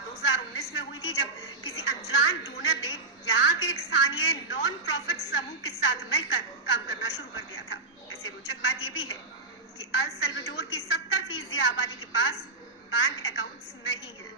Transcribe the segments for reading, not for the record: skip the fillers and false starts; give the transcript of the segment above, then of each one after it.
शुरुआत 2019 में हुई थी, जब किसी अनजान डोनर ने यहाँ के एक स्थानीय नॉन प्रॉफिट समूह के साथ मिलकर काम करना शुरू कर दिया था। ऐसे रोचक बात यह भी है कि अल सल्वाडोर की 70% आबादी के पास बैंक अकाउंट्स नहीं है।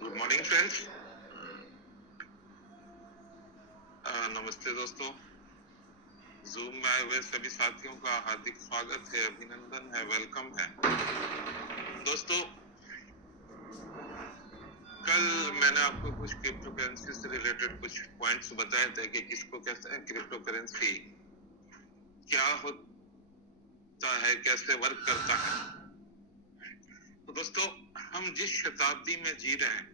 Good morning friends. नमस्ते दोस्तों। जूम में आए हुए सभी साथियों का हार्दिक स्वागत है, अभिनंदन है, वेलकम है। दोस्तों, कल मैंने आपको कुछ क्रिप्टो करेंसी से रिलेटेड कुछ पॉइंट्स बताए थे कि किसको कहते हैं क्रिप्टो करेंसी, क्या होता है, कैसे वर्क करता है। तो दोस्तों, हम जिस शताब्दी में जी रहे हैं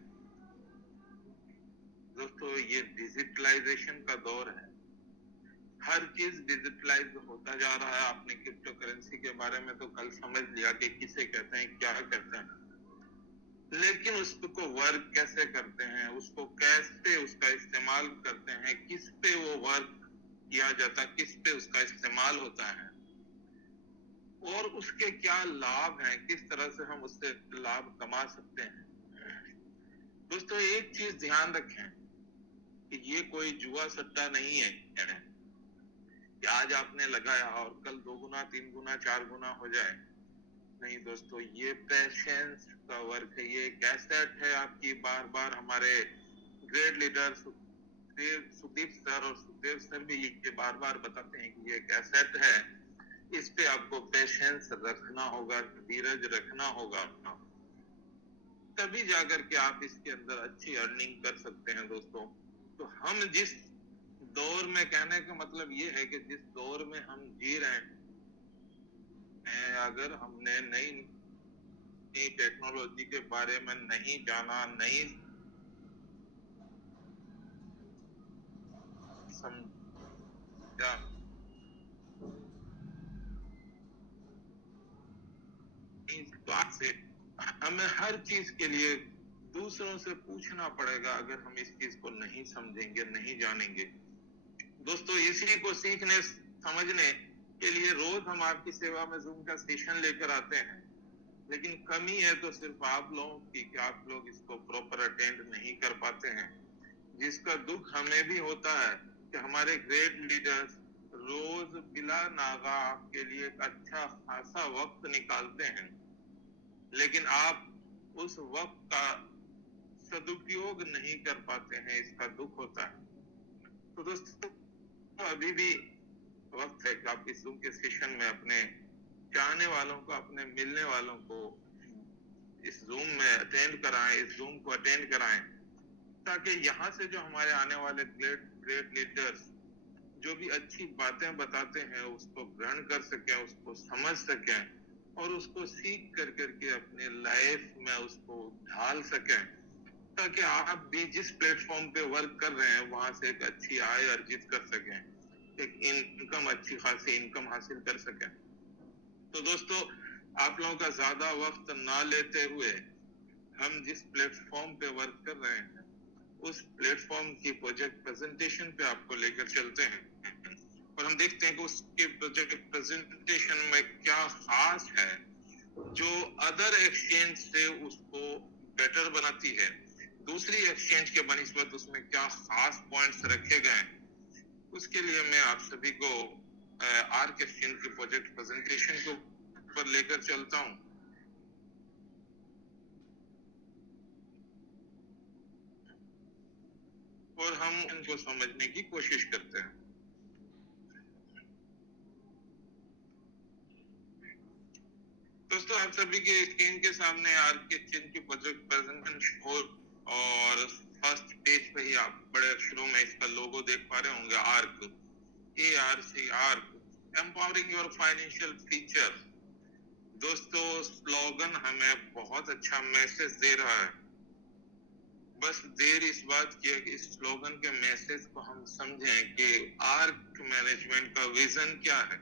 दोस्तों, ये डिजिटलाइजेशन का दौर है। हर चीज डिजिटलाइज होता जा रहा है। आपने क्रिप्टो करेंसी के बारे में तो कल समझ लिया कि किसे कहते हैं, क्या कहते हैं, लेकिन उसको वर्क कैसे करते हैं, उसको कैसे उसका इस्तेमाल करते हैं, किस पे वो वर्क किया जाता है, किस पे उसका इस्तेमाल होता है और उसके क्या लाभ हैं, किस तरह से हम उससे लाभ कमा सकते हैं। दोस्तों, एक चीज ध्यान रखें कि ये कोई जुआ सट्टा नहीं है कि आज आपने लगाया और कल 2 गुना 3 गुना 4 गुना हो जाए। नहीं दोस्तों, ये पेशेंस का वर्क है। ये एक एसेट है आपकी। बार बार हमारे ग्रेट लीडर सुदीप सर और सुखदेव सर भी ये बार बार बताते हैं कि ये एक एसेट है। इस पे आपको पेशेंस रखना होगा, धीरज रखना होगा, तभी जाकर के आप इसके अंदर अच्छी अर्निंग कर सकते हैं। दोस्तों, तो हम जिस दौर में, कहने का मतलब ये है कि जिस दौर में हम जी रहे हैं, अगर हमने नई टेक्नोलॉजी के बारे में नहीं जाना, नहीं समझा, इस बात से हमें हर चीज के लिए दूसरों से पूछना पड़ेगा अगर हम इस चीज को नहीं समझेंगे, नहीं जानेंगे। दोस्तों, इसी को सीखने समझने के लिए रोज हम आपकी सेवा में जूम का सेशन लेकर आते हैं, लेकिन कमी है तो सिर्फ आप लोगों की कि आप लोग इसको प्रॉपर अटेंड नहीं कर पाते हैं, जिसका दुख हमें भी होता है कि हमारे ग्रेट लीडर्स रोज बिला नागा आपके लिए एक अच्छा खासा वक्त निकालते हैं, लेकिन आप उस वक्त का सदुपयोग नहीं कर पाते हैं। इसका दुख होता है। तो दोस्तों, अभी भी वक्त है कि आप इस जूम के सेशन में अपने चाहने वालों को, अपने मिलने वालों को इस जूम में अटेंड कराएं, इस जूम को अटेंड कराएं, ताकि यहाँ से जो हमारे आने वाले ग्रेट लीडर्स जो भी अच्छी बातें बताते हैं उसको ग्रहण कर सकें, उसको समझ सकें और उसको सीख कर करके अपने लाइफ में उसको ढाल सकें, ताकि आप भी जिस प्लेटफॉर्म पे वर्क कर रहे हैं वहां से एक अच्छी आय अर्जित कर सकें, एक इनकम, अच्छी खासी इनकम हासिल कर सकें। तो दोस्तों, आप लोगों का ज्यादा वक्त ना लेते हुए हम जिस प्लेटफॉर्म पे वर्क कर रहे हैं उस प्लेटफॉर्म की प्रोजेक्ट प्रेजेंटेशन पे आपको लेकर चलते हैं और हम देखते हैं कि उसके प्रोजेक्ट प्रेजेंटेशन में क्या खास है जो अदर एक्सचेंज से उसको बेटर बनाती है। दूसरी एक्सचेंज के बनिस्बत उसमें क्या खास पॉइंट्स रखे गए हैं, उसके लिए मैं आप सभी को आर्क एक्सचेंज की प्रोजेक्ट प्रेजेंटेशन को पर लेकर चलता हूं और हम इनको समझने की कोशिश करते हैं। दोस्तों, आप सभी के स्क्रीन के सामने आर्क एक्सचेंज की प्रोजेक्ट प्रेजेंटेशन हो और फर्स्ट पेज पे ही आप बड़े अक्षरों में इसका लोगो देख पा रहे होंगे, arc, ARC, arc, empowering your financial future. दोस्तों, स्लोगन हमें बहुत अच्छा मैसेज दे रहा है बस देर इस बात की है कि इस स्लोगन के मैसेज को हम समझें कि आर्क मैनेजमेंट का विजन क्या है,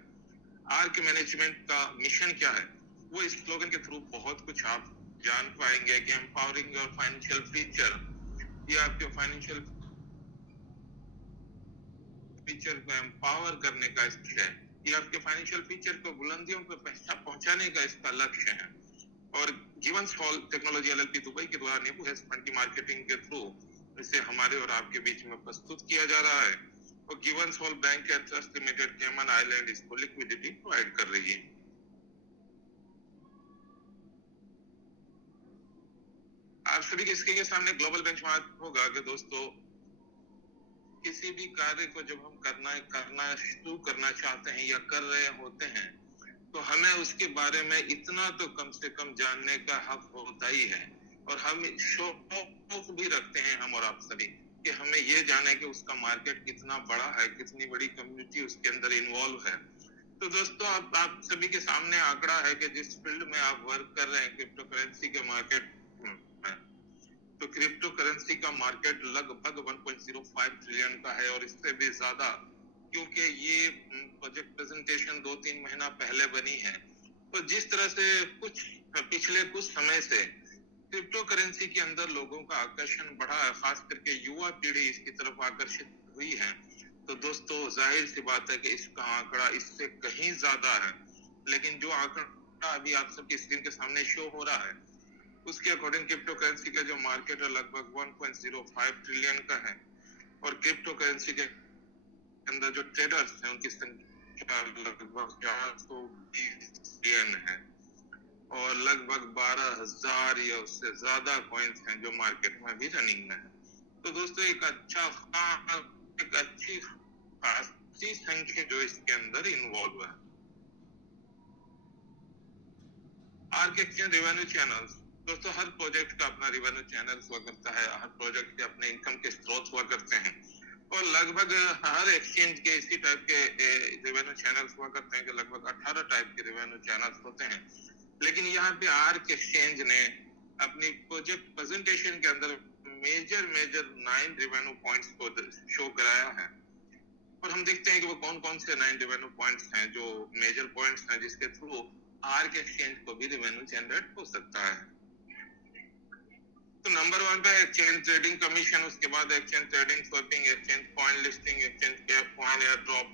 आर्क मैनेजमेंट का मिशन क्या है। वो इस स्लोगन के थ्रू बहुत कुछ आप जान पाएंगे कि एम्पावरिंग योर फाइनेंशियल फ्यूचर, ये आपके फाइनेंशियल फ्यूचर को एम्पावर करने का लक्ष्य है, ये आपके फाइनेंशियल फ्यूचर को बुलंदियों पर पहुंचाने का इसका लक्ष्य है। और Givens hall technology LLP Dubai के द्वारा नेबू हेज फंड की मार्केटिंग के थ्रू इसे हमारे और आपके बीच में प्रस्तुत किया जा रहा है। और Givens Hall Bank and Trust Limited Cayman Island इसको लिक्विडिटी प्रोवाइड कर रही है। आप सभी के इसके के सामने ग्लोबल बेंचमार्क होगा कि दोस्तों किसी भी कार्य को जब हम करना शुरू करना चाहते हैं या कर रहे होते हैं तो हमें उसके बारे में इतना तो कम से कम जानने का हक होता ही है। और हम शौक भी रखते हैं, हम और आप सभी, कि हमें ये जाने कि उसका मार्केट कितना बड़ा है, कितनी बड़ी कम्युनिटी उसके अंदर इन्वॉल्व है। तो दोस्तों आप सभी के सामने आंकड़ा है कि जिस फील्ड में आप वर्क कर रहे हैं क्रिप्टो करेंसी के मार्केट में, तो क्रिप्टो करेंसी का मार्केट लगभग 1.05 ट्रिलियन का है और इससे भी ज्यादा, क्योंकि ये प्रोजेक्ट प्रेजेंटेशन 2-3 महीना पहले बनी है। तो जिस तरह से पिछले कुछ समय से क्रिप्टो करेंसी के अंदर लोगों का आकर्षण बढ़ा है, खास करके युवा पीढ़ी इसकी तरफ आकर्षित हुई है, तो दोस्तों जाहिर सी बात है कि इसका आंकड़ा इससे कहीं ज्यादा है। लेकिन जो आंकड़ा अभी आप सबकी स्क्रीन के सामने शो हो रहा है उसके अकॉर्डिंग क्रिप्टो करेंसी का जो मार्केट है लगभग 1.05 ट्रिलियन का है। और क्रिप्टो करेंसी के अंदर जो ट्रेडर्स हैं उनकी संख्या लगभग 420 मिलियन है और लगभग 12,000 या उससे ज्यादा कॉइन्स हैं जो मार्केट में भी रनिंग में है। तो दोस्तों एक अच्छी खासी संख्या जो इसके अंदर इन्वॉल्व है। आर्क एक्सचेंज रेवेन्यू चैनल्स, दोस्तों हर प्रोजेक्ट का अपना रेवेन्यू चैनल हुआ करता है, हर प्रोजेक्ट के अपने इनकम के स्रोत हुआ करते हैं और लगभग हर एक्सचेंज के इसी टाइप के रेवेन्यू चैनल्स हुआ करते हैं कि लगभग 18 टाइप के रेवेन्यू चैनल्स होते हैं। लेकिन यहाँ पे आर्क एक्सचेंज ने अपनी प्रोजेक्ट प्रेजेंटेशन के अंदर मेजर 9 रेवेन्यू पॉइंट्स को शो कराया है और हम देखते हैं कि वो कौन कौन से 9 रेवेन्यू पॉइंट्स हैं जो मेजर पॉइंट्स हैं जिसके थ्रू आर्क एक्सचेंज को भी रेवेन्यू जनरेट हो सकता है। तो नंबर 1 पे एक्सचेंज ट्रेडिंग कमीशन, उसके बाद exchange trading swapping, exchange coin listing, exchange cap coin air drop,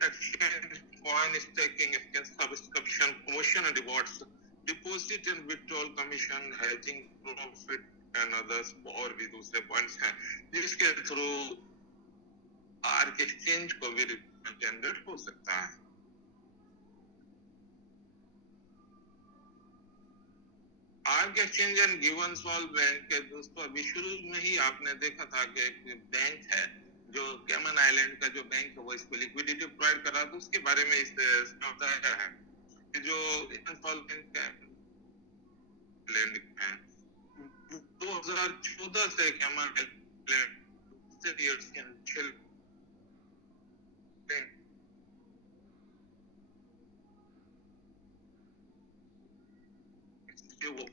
exchange coin staking, exchange subscription, promotion and rewards, deposit and withdrawal commission, hedging profit and others, और भी दूसरे points हैं जिसके through arc exchange को भी generate हो सकता है। Arc Exchange and Givens Hall Bank के दोस्तों अभी शुरू में ही आपने देखा था कि एक बैंक है जो कैमन आइलैंड का जो बैंक है वो इसको लिक्विडिटी प्रोवाइड कर रहा था। उसके बारे में इसमें बताया है कि जो इंसॉल्वेंट लैंड है 2014 से कैमन आइलैंड वो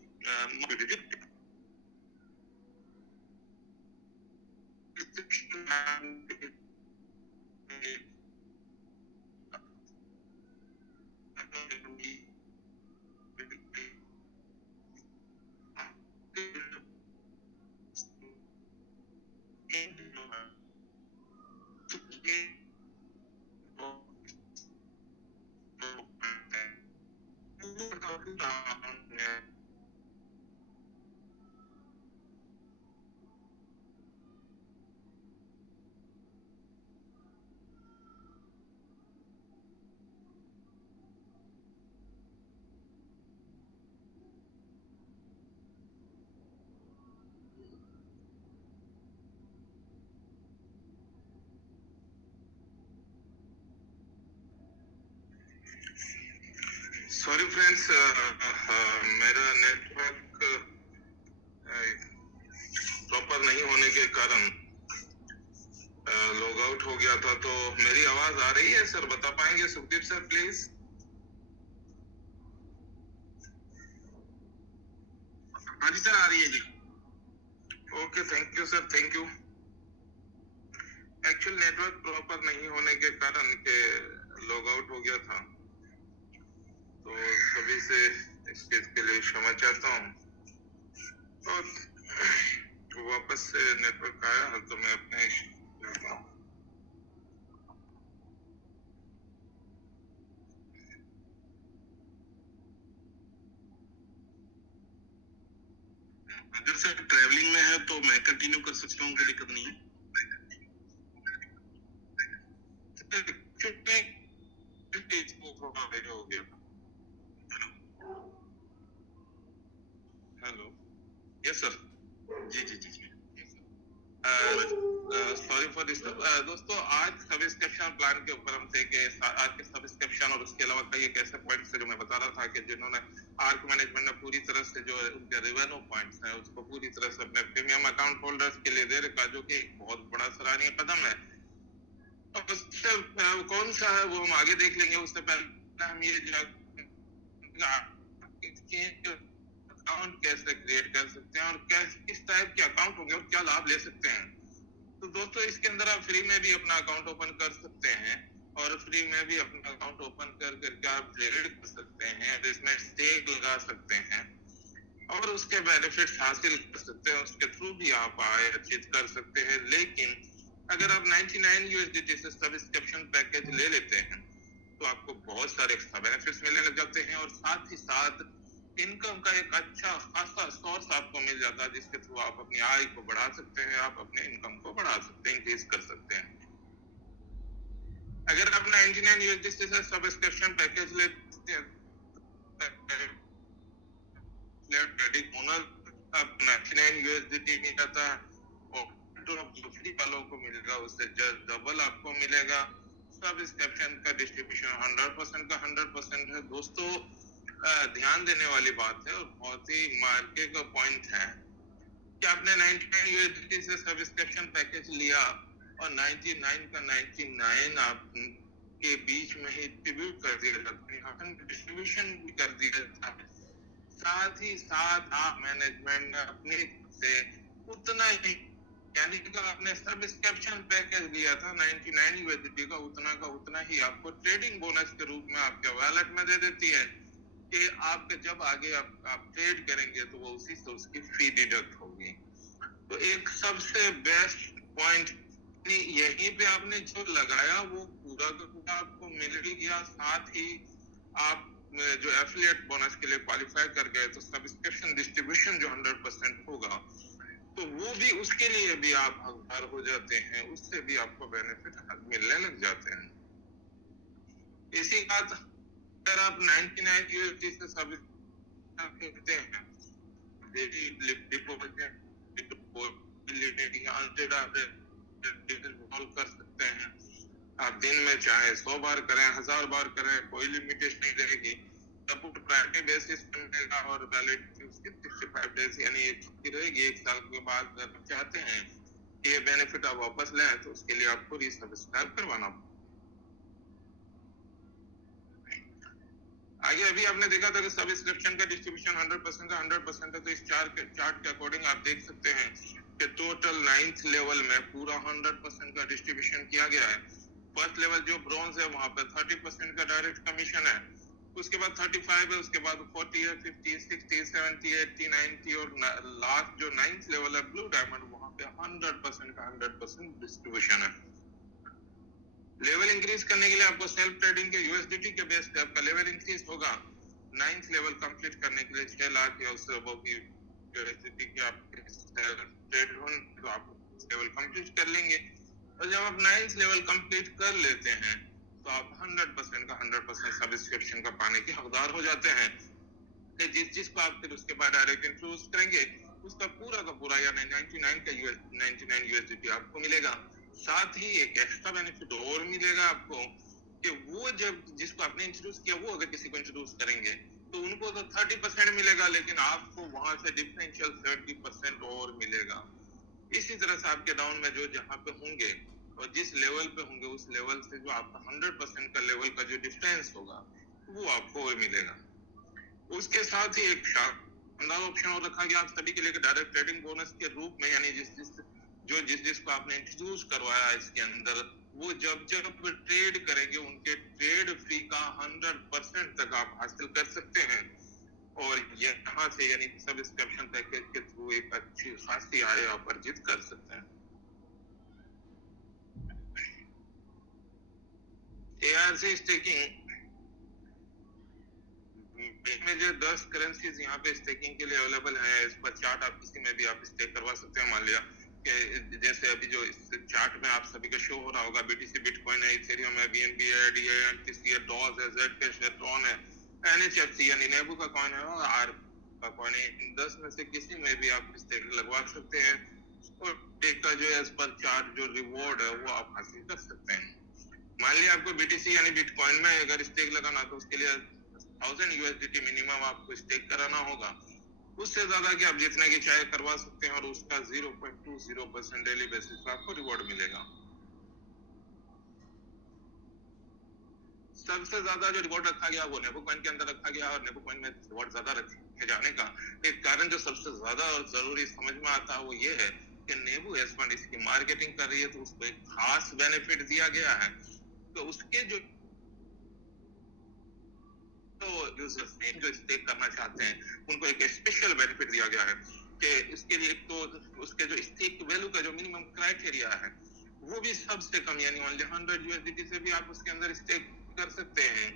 सॉरी फ्रेंड्स, मेरा नेटवर्क प्रॉपर नहीं होने के कारण लॉग आउट हो गया था। तो मेरी आवाज आ रही है सर? बता पाएंगे सुखदीप सर प्लीज? हाँ जी सर, आ रही है जी। Okay, thank you sir, thank you. Actual network proper नहीं होने के कारण के लॉग आउट हो गया था, तो सभी से इस चीज के लिए क्षमा चाहता हूँ। और वापस से नेटवर्क आया तो मैं अपने करता हूँ। अगर सर ट्रैवलिंग में है तो मैं कंटिन्यू कर सकता हूँ, कोई दिक्कत नहीं है। हो गया। Hello, yes sir. जी जी जी जी। Sorry for disturb. दोस्तों, आज सब्सक्रिप्शन प्लान के ऊपर हम थे कि आज के सब्सक्रिप्शन और उसके अलावा कई एक ऐसे पॉइंट्स थे जो मैं बता रहा था कि जिन्होंने आर्क मैनेजमेंट ने पूरी तरह से जो उनके रेवेन्यू पॉइंट्स हैं उसको पूरी तरह से अपने प्रीमियम अकाउंट होल्डर्स के लिए दे रखा, जो कि एक बहुत बड़ा सराहनीय कदम है। और उससे कौन सा है वो हम आगे देख लेंगे। उससे पहले हम ये अकाउंट कैसे क्रिएट कर सकते हैं और किस टाइप के अकाउंट होंगे और क्या लाभ ले सकते हैं। तो दोस्तों, इसके अंदर आप फ्री में भी अपना अकाउंट ओपन कर सकते हैं और फ्री में भी अपना अकाउंट ओपन कर करके आप ट्रेड कर सकते हैं, इसमें स्टेक लगा सकते हैं और उसके बेनिफिट्स हासिल कर सकते हैं। उसके थ्रू भी आप आय अर्जित कर सकते हैं। लेकिन अगर आप 99 USDT से सब्सक्रिप्शन पैकेज ले लेते हैं तो आपको बहुत सारे एक्स्ट्रा बेनिफिट्स मिलने लग जाते हैं और साथ ही साथ इनकम का एक अच्छा खासा सोर्स आपको मिल जाता है, जिसके थ्रू आप अपनी आय को बढ़ा सकते हैं, आप अपने इनकम को बढ़ा सकते हैं, इंक्रीज कर सकते हैं। अगर आप 99 USDT से सब्सक्रिप्शन पैकेज लेते हैं, ट्रेडिंग ओनर आप 99 USDT नहीं जाता और जो फ्री वालों को मिलेगा उससे जस्ट डबल आपको मिलेगा। सब्सक्रिप्शन का डिस्ट्रीब्यूशन 100% का 100% है। दोस्तों, ध्यान देने वाली बात है और बहुत ही मार्के का पॉइंट है कि आपने 99 USDT से सब्सक्रिप्शन पैकेज लिया और 99 का 99 आप के बीच में ही डिस्ट्रीब्यूट कर दिया जाता है, डिस्ट्रीब्यूशन भी कर दिया जाता है। साथ ही साथ आप मैनेजमेंट ने अपनी से उतना ही, यानी कि आपने सब्सक्रिप्शन पैकेज लिया था 99 USDT का उतना ही आपको ट्रेडिंग बोनस के रूप में आपके वॉलेट में दे देती है कि आपके जब आगे आप ट्रेड करेंगे तो वो उसी से उसकी फी डिडक्ट होगी। तो एक सबसे बेस्ट पॉइंट यहीं पे आपने जो लगाया वो पूरा का पूरा आपको मिल भी गया। साथ ही आप जो एफिलिएट बोनस के लिए क्वालिफाई कर गए तो सब्सक्रिप्शन डिस्ट्रीब्यूशन जो 100% होगा तो वो भी, उसके लिए भी आप हकदार हो जाते हैं, उससे भी आपको बेनिफिट मिलने लग जाते हैं। इसी बात अगर आप 99 USD से सब्सक्रिप्शन खरीदते हैं, डेली डिपॉजिट कर सकते हैं। आप दिन में चाहे 100 बार करें, 1000 बार करें, कोई लिमिटेशन नहीं रहेगी। सपोर्ट प्रायोरिटी बेसिस पे मिलेगा और वैलिडिटी उसकी 65 डेज यानी रहेगी। 1 साल के बाद अगर आप चाहते हैं कि ये बेनिफिट आप वापस लें तो उसके लिए आपको रीसब्सक्राइब करवाना। आगे अभी आपने देखा था कि सब्सक्रिप्शन का डिस्ट्रीब्यूशन 100% का 100% है। तो इस चार्ट के अकॉर्डिंग आप देख सकते हैं कि टोटल 9th लेवल में पूरा 100% का डिस्ट्रीब्यूशन किया गया है। फर्स्ट लेवल जो ब्रॉन्ज है वहां पे 30% का डायरेक्ट कमीशन है, उसके बाद 35 है, उसके बाद 40 है, 50, 60, 70, 80, 90 और लास्ट जो 9th लेवल है ब्लू डायमंड, वहां पे 100% का 100% डिस्ट्रीब्यूशन है। लेवल इंक्रीज करने के लिए आपको सेल्फ ट्रेडिंग के यूएसडीटी के बेस पे आपका लेवल इंक्रीज होगा। 9th लेवल कंप्लीट करने के लिए 6 लाख या उससे अबव की यूएसडीटी के आपके ट्रेड हों तो आप लेवल कंप्लीट कर लेंगे। और जब आप 9th लेवल कंप्लीट कर लेते हैं तो आप 100% का 100% सब्सक्रिप्शन का पाने के हकदार हो जाते हैं। जिसको आप फिर उसके बाद डायरेक्ट इंट्रोड्यूस करेंगे उसका पूरा का पूरा यानी 99 यूएसडीटी आपको मिलेगा। साथ ही एक एक्स्ट्रा बेनिफिट और मिलेगा आपको कि वो जब जिसको आपने इंट्रोड्यूस किया वो अगर किसी को इंट्रोड्यूस करेंगे तो उनको तो 30% मिलेगा, लेकिन आपको वहां से डिफरेंशियल 30% और मिलेगा। इसी तरह से आपके डाउन में जो जहां पे होंगे और जिस लेवल पे होंगे उस लेवल से जो आपका 100% का लेवल का जो डिफरेंस होगा वो आपको और मिलेगा। उसके साथ ही एक शानदार ऑप्शन और रखा गया आप सभी के लिए डायरेक्ट ट्रेडिंग बोनस के रूप में, यानी जिसको आपने इंट्रोड्यूस करवाया इसके अंदर, वो जब जब ट्रेड करेंगे उनके ट्रेड फी का 100% तक आप हासिल कर सकते हैं। और यहाँ से यानी सब्सक्रिप्शन पैकेज के थ्रू एक अच्छी खासी आय आप अर्जित कर सकते हैं। एआरसी स्टेकिंग में जो 10 करेंसीज यहाँ पे स्टेकिंग के लिए अवेलेबल है, इस पर चार्ट आप किसी में भी आप स्टेक करवा सकते हैं। मान लिया कि जैसे अभी जो इस चार्ट में आप सभी का शो हो रहा होगा, बीटीसी बिटकॉइन है, इथेरियम है, बीएनबी है, डीए है, एनटीसी है, डॉज है, जेडकैश है, ट्रॉन है, एनएचएफसी यानी नेबू का कॉइन है और आर का कॉइन है। इन 10 में से किसी में भी आप स्टेक लगवा सकते हैं और एक का जो एज पर चार्ट जो रिवॉर्ड है वो आप हासिल कर सकते हैं। मान लिया आपको बीटीसी यानी बिटकॉइन में अगर स्टेक लगाना तो उसके लिए 1000 यूएसडीटी मिनिमम आपको स्टेक कराना होगा। उससे ज्यादा कि आप जितने की चाहे करवा सकते हैं और उसका 0.20% डेली बेसिस पर आपको रिवॉर्ड मिलेगा। सबसे ज्यादा जो रिवॉर्ड रखा गया वो नेबू कॉइन के अंदर रखा गया और नेबू कॉइन में रिवॉर्ड ज्यादा रखे जाने का एक कारण जो सबसे ज्यादा और जरूरी समझ में आता है वो ये है कि नेबू हेज फंड इसकी मार्केटिंग कर रही है तो उसको एक खास बेनिफिट दिया गया है। तो उसके जो यूजर्स ने जो स्टेक करना चाहते हैं उनको एक स्पेशल बेनिफिट दिया गया है कि इसके लिए तो उसके जो स्टेक वैल्यू का जो मिनिमम क्राइटेरिया है वो भी सबसे कम यानी ओनली 100 यूएसडीटी से भी आप उसके अंदर स्टेक कर सकते हैं।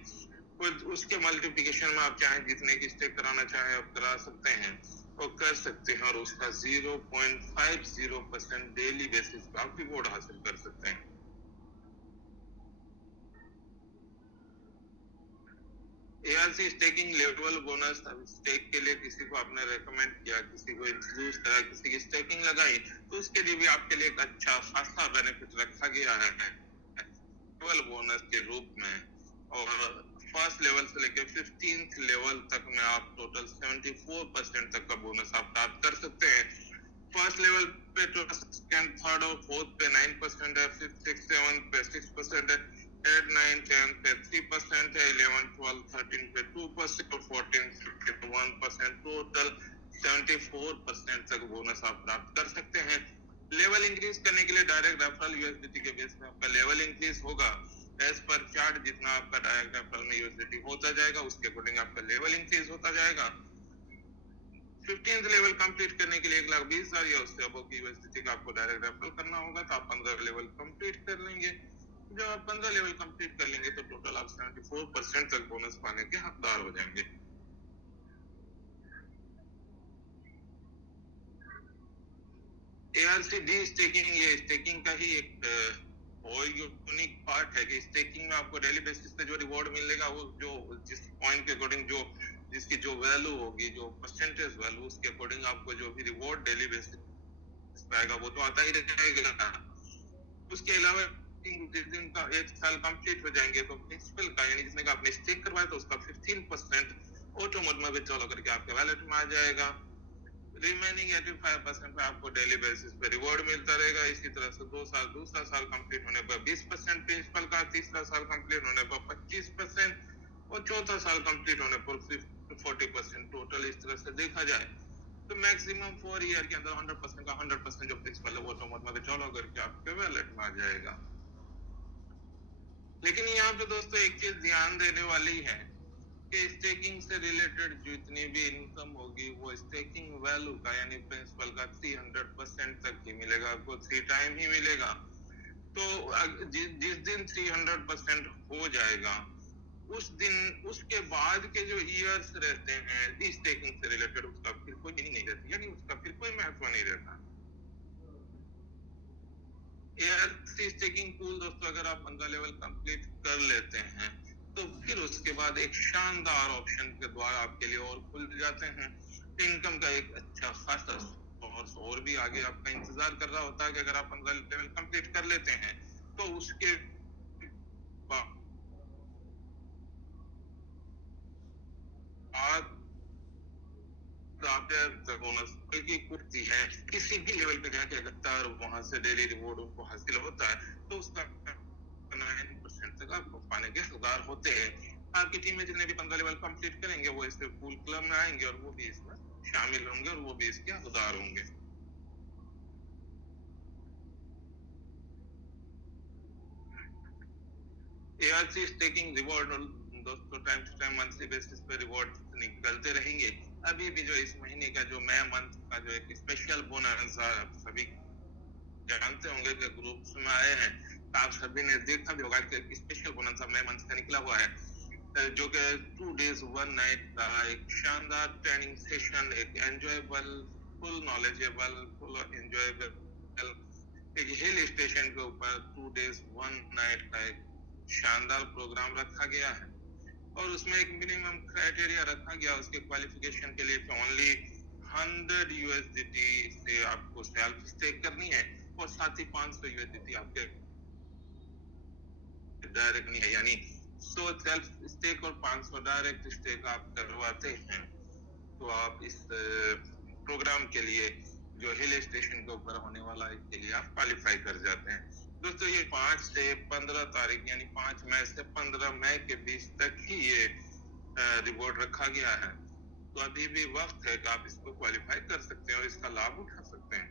और उसके मल्टीप्लिकेशन में आप चाहे जितने की स्टेक कराना चाहे आप करा सकते हैं और कर सकते हैं और उसका 0.50% डेली बेसिस पे आप रिवॉर्ड हासिल कर सकते हैं। ARC staking level bonus stake के लिए किसी को आपने रेकमेंड किया, किसी को इंट्रोड्यूस करा, किसी की स्टेकिंग लगाई तो उसके लिए भी आपके लिए एक अच्छा खासा बेनिफिट रखा गया है लेवल बोनस के रूप में। और फर्स्ट लेवल से लेकर 15th लेवल तक में आप टोटल 74% तक का बोनस आप प्राप्त कर सकते हैं। फर्स्ट लेवल पे तो सेकंड थर्ड और फोर्थ पे 9% है, फिफ्थ सिक्स सेवन पे 6% है, 8 9 10 पे 3% है, 11 12 13 पे 2% और 14 15 1%, टोटल 74% तक बोनस आप प्राप्त कर सकते हैं। लेवल इंक्रीज करने के लिए डायरेक्ट रेफरल यूएसडीटी के बेस पे आपका लेवल इंक्रीज होगा एज पर चार्ट। जितना आपका डायरेक्ट रेफरल में यूएसडीटी होता जाएगा उसके अकॉर्डिंग आपका लेवल इंक्रीज होता जाएगा। 15th लेवल कंप्लीट करने के लिए 1,20,000 या उससे अबव की यूएसडीटी का आपको डायरेक्ट रेफरल करना होगा तो आप 15 लेवल कंप्लीट कर लेंगे। जब आप 15 लेवल कंप्लीट कर लेंगे तो टोटल आप 74% तक बोनस पाने के हकदार हो जाएंगे। एआरसी डी स्टेकिंग ये स्टेकिंग का ही एक और यूनिक पार्ट है कि स्टेकिंग में आपको डेली बेसिस पे जो रिवॉर्ड मिलेगा वो जो जिस पॉइंट के अकॉर्डिंग जो जिसकी जो वैल्यू होगी, जो परसेंटेज वैल्यू, उसके अकॉर्डिंग आपको जो भी रिवॉर्ड डेली बेसिस पे आएगा वो तो आता ही रहेगा। उसके अलावा जिस दिन का 1 साल कंप्लीट हो जाएंगे तो प्रिंसिपल का यानी जिसने का आपने स्टेक करवाया तो उसका 15% ऑटोमेटिक में विथड्रॉल करके आपके वैलेट में आ जाएगा। रिमेनिंग 85% पे आपको डेली बेसिस पे रिवॉर्ड मिलता रहेगा। इसी तरह से दूसरा साल कंप्लीट होने पर 20% प्रिंसिपल का, तीसरा साल कंप्लीट होने पर 25% और चौथा साल कंप्लीट होने पर 40% टोटल। इस तरह से देखा जाए तो मैक्सिमम 4 ईयर के अंदर 100% का 100% जो प्रिंसिपल है वो ऑटोमेटिक में विथड्रॉल करके आपके वैलेट में आ जाएगा। लेकिन यहाँ पे दोस्तों एक चीज ध्यान देने वाली है कि स्टेकिंग से रिलेटेड जितनी भी इनकम होगी वो स्टेकिंग वैल्यू का यानी प्रिंसिपल का 300% तक ही मिलेगा, आपको 3 टाइम ही मिलेगा। तो जिस दिन 300% हो जाएगा उस दिन उसके बाद के जो ईयर्स रहते हैं स्टेकिंग से रिलेटेड उसका फिर कोई मीनिंग नहीं रहती, यानी उसका फिर कोई महत्व नहीं रहता। एआरसी स्टेकिंग पूल दोस्तों अगर आप 15 लेवल कंप्लीट कर लेते हैं तो फिर उसके बाद एक शानदार ऑप्शन के द्वारा आपके लिए और खुल जाते हैं। इनकम का एक अच्छा खासा सोर्स और भी आगे आपका इंतजार कर रहा होता है कि अगर आप 15 लेवल कंप्लीट कर लेते हैं तो उसके बाद बोनस की कुर्सी है किसी भी लेवल पे जाके अगर वहां से डेली रिवॉर्ड उनको हासिल होता है तो उसका 9% तक आपको पाने के हकदार होते हैं। आपकी टीम में जितने भी 15 लेवल कंप्लीट करेंगे वो इस पूल क्लब में आएंगे और वो भी इसमें शामिल होंगे और वो भी इसके हकदार होंगे। ARC is taking reward और दोस्तों time to time monthly basis पे रिवॉर्ड निकलते रहेंगे। अभी भी जो इस महीने का जो मई मंथ का जो एक स्पेशल बोनस सभी जानते होंगे कि ग्रुप्स में आए हैं, तो आप सभी ने देखा भी होगा कि एक स्पेशल बोनस मई मंथ का निकला हुआ है, जो कि 2 days 1 night का एक शानदार ट्रेनिंग सेशन, एक enjoyable, full knowledgeable, full enjoyable एक हिल स्टेशन के ऊपर 2 days 1 night का एक शानदार प्रोग्राम रखा गया है। और उसमें एक मिनिमम क्राइटेरिया रखा गया उसके क्वालिफिकेशन के लिए कि ओनली 100 USDT से आपको सेल्फ स्टेक करनी है और साथ ही 500 USDT आपके डायरेक्ट नहीं है, यानी 100 सेल्फ स्टेक और 500 डायरेक्ट स्टेक आप करवाते हैं तो आप इस प्रोग्राम के लिए जो हिल स्टेशन के ऊपर होने वाला है इसके लिए आप क्वालिफाई कर जाते हैं। दोस्तों ये 5 से 15 तारीख यानी 5 मई से 15 मई के बीच तक ही ये रिवॉर्ड रखा गया है, तो अभी भी वक्त है कि आप इसको क्वालिफाई कर सकते हैं और इसका लाभ उठा सकते हैं।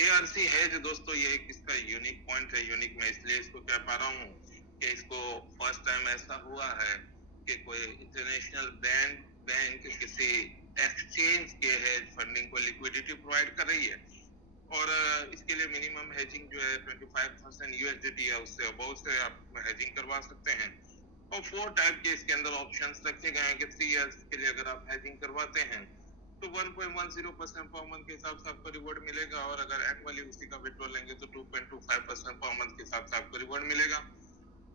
ARC है जो दोस्तों ये एक इसका यूनिक पॉइंट है, यूनिक मैं इसलिए इसको कह पा रहा हूँ कि इसको फर्स्ट टाइम ऐसा हुआ है कि कोई इंटरनेशनल बैंक किसी एक्सचेंज के हेज फंडिंग को लिक्विडिटी प्रोवाइड कर रही है और इसके लिए मिनिमम हेजिंग जो है 25,000 USDT है, उससे अबव से आप हेजिंग करवा सकते हैं। और 4 टाइप के इसके अंदर ऑप्शंस रखे गए हैं कि 3 इयर्स के लिए अगर आप हेजिंग करवाते हैं तो 1.10% पर मंथ के हिसाब से आपको रिवॉर्ड मिलेगा और अगर एनुअली उसी का विड्रॉल लेंगे तो 2.25% पर मंथ के हिसाब से आपको रिवॉर्ड मिलेगा।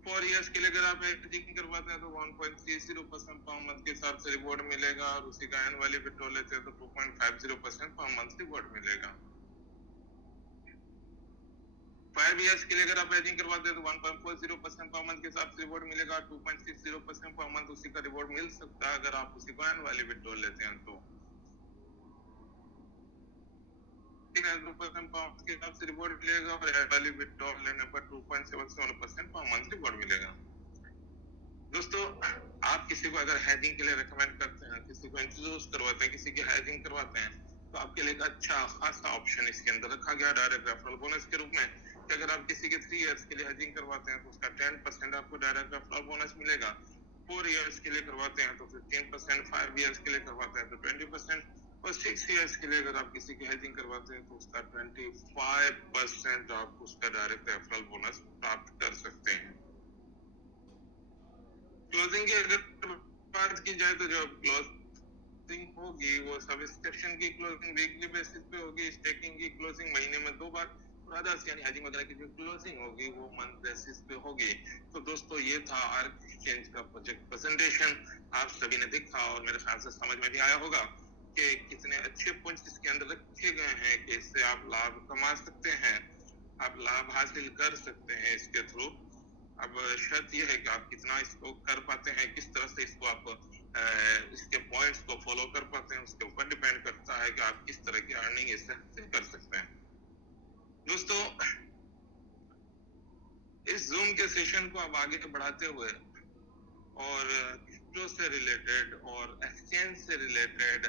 4 इयर्स के लिए अगर आप हेजिंग करवाते हैं तो 1.30% पर मंथ के हिसाब से रिवॉर्ड मिलेगा और उसी का एनुअली विड्रॉल लेते हैं तो 2.50% पर मंथ रिवॉर्ड मिलेगा। 5 इयर्स के लिए अगर आप हेजिंग करवाते हैं तो 1.40% पर मंथ के हिसाब से रिवॉर्ड मिलेगा, 2.60% पर मंथ उसी का रिवॉर्ड मिल सकता है अगर आप उसी को एनुअली विड्रॉल लेते हैं तो 3% पर मंथ के हिसाब से रिवॉर्ड मिलेगा और एनुअली विड्रॉल लेने पर 2.77% पर मंथ रिवॉर्ड मिलेगा। दोस्तों आप किसी को अगर हेजिंग के लिए रेकमेंड करते हैं, किसी को इंट्रोड्यूस करवाते हैं, किसी की हेजिंग करवाते हैं तो आपके लिए एक अच्छा खासा ऑप्शन इसके अंदर रखा गया डायरेक्ट रेफरल बोनस के रूप में कि अगर आप किसी के 3 इयर्स के लिए हेजिंग करवाते हैं तो उसका 10% आपको डायरेक्ट रेफरल बोनस मिलेगा। 4 इयर्स के लिए करवाते हैं तो 15%, 5 इयर्स के लिए करवाते हैं तो 20% और 6 इयर्स के लिए अगर आप किसी की हेजिंग करवाते हैं तो उसका 25% आप उसका डायरेक्ट रेफरल बोनस प्राप्त कर सकते हैं। क्लोजिंग की अगर बात की जाए तो जो क्लोजिंग होगी वो सब्सक्रिप्शन की क्लोजिंग वीकली बेसिस पे होगी, स्टेकिंग की क्लोजिंग महीने में 2 बार और अदर्स यानी हेजिंग वगैरह की जो क्लोजिंग होगी वो मंथ बेसिस पे होगी। तो दोस्तों ये था आर्क एक्सचेंज का प्रोजेक्ट प्रेजेंटेशन, आप सभी ने देखा और मेरे ख्याल से समझ में भी आया होगा कि कितने अच्छे पॉइंट्स इसके अंदर रखे गए हैं कि इससे आप लाभ कमा सकते हैं, आप लाभ हासिल कर सकते हैं इसके थ्रू। अब शर्त यह है कि आप कितना इसको कर पाते हैं, किस तरह से इसको आप इसके पॉइंट्स को फॉलो कर पाते हैं, उसके ऊपर डिपेंड करता है कि आप किस तरह की अर्निंग इससे कर सकते हैं। दोस्तों इस जूम के सेशन को आप आगे बढ़ाते हुए और क्रिप्टो से रिलेटेड और एक्सचेंज से रिलेटेड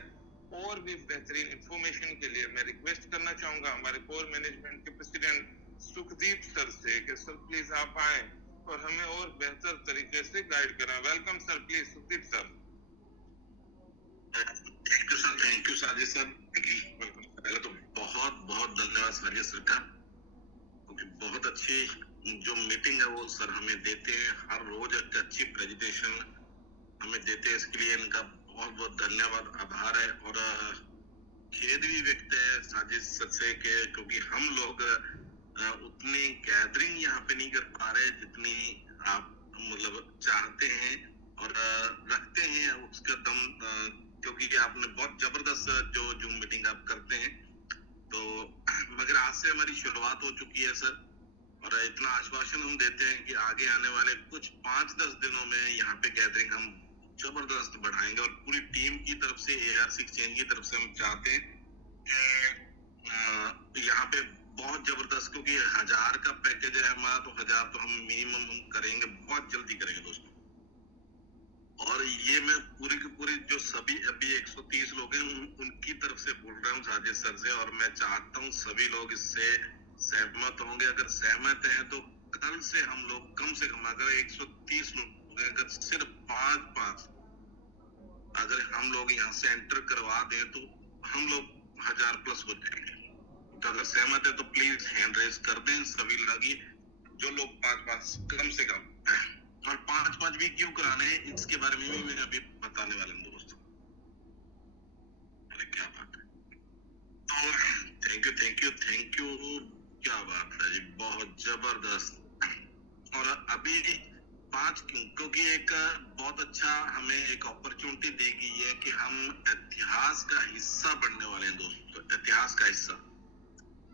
और भी बेहतरीन इंफॉर्मेशन के लिए मैं रिक्वेस्ट करना चाहूंगा हमारे कोर मैनेजमेंट के प्रेसिडेंट सुखदीप सर से कि सर प्लीज आप आए और हमें और बेहतर तरीके से गाइड करें। Welcome sir, please Sukhdeep sir. Thank you sir, thank you Sajid sir. पहले तो बहुत बहुत धन्यवाद साजिद सर का, क्योंकि बहुत अच्छी जो मीटिंग है वो सर हमें देते हैं, हर रोज एक अच्छी प्रेजेंटेशन हमें देते हैं, इसके लिए इनका बहुत बहुत धन्यवाद, आभार है। और खेद भी व्यक्त है साजिद सर से क्योंकि हम लोग उतनी गैदरिंग यहाँ पे नहीं कर पा रहे जितनी आप मतलब चाहते हैं और रखते हैं उसका दम, क्योंकि आपने बहुत जबरदस्त जो जूम मीटिंग आप करते हैं। तो मगर आज से हमारी शुरुआत हो चुकी है सर, और इतना आश्वासन हम देते हैं कि आगे आने वाले कुछ 5-10 दिनों में यहाँ पे गैदरिंग हम जबरदस्त बढ़ाएंगे और पूरी टीम की तरफ से, ARC एक्सचेंज की तरफ से हम चाहते हैं कि यहाँ पे बहुत जबरदस्त, क्योंकि 1000 का पैकेज है हमारा, तो 1000 तो हम मिनिमम हम करेंगे, बहुत जल्दी करेंगे दोस्तों। ये मैं पूरी की पूरी जो सभी अभी 130 लोग हैं उनकी तरफ से बोल रहा हूँ साजिद सर से, और मैं चाहता हूँ सभी लोग इससे सहमत होंगे। अगर सहमत हैं तो कल से हम लोग कम से कम, अगर 130 लोग हैं, अगर सिर्फ 5-5 अगर हम लोग यहाँ से एंटर करवा दें तो हम लोग 1000+ हो जाएंगे। तो अगर सहमत है तो प्लीज हैंड रेज कर दें सभी लोग, जो लोग 5-5 कम से कम, और 5-5 भी क्यों कराने हैं इसके बारे में भी मैं अभी बताने वाला हूँ दोस्तों। अरे क्या बात है, तो थैंक यू, क्या बात है जी, बहुत जबरदस्त। और अभी 5 क्यों, क्योंकि एक बहुत अच्छा हमें एक अपॉर्चुनिटी दी गई है कि हम इतिहास का हिस्सा बनने वाले हैं दोस्तों, इतिहास का हिस्सा।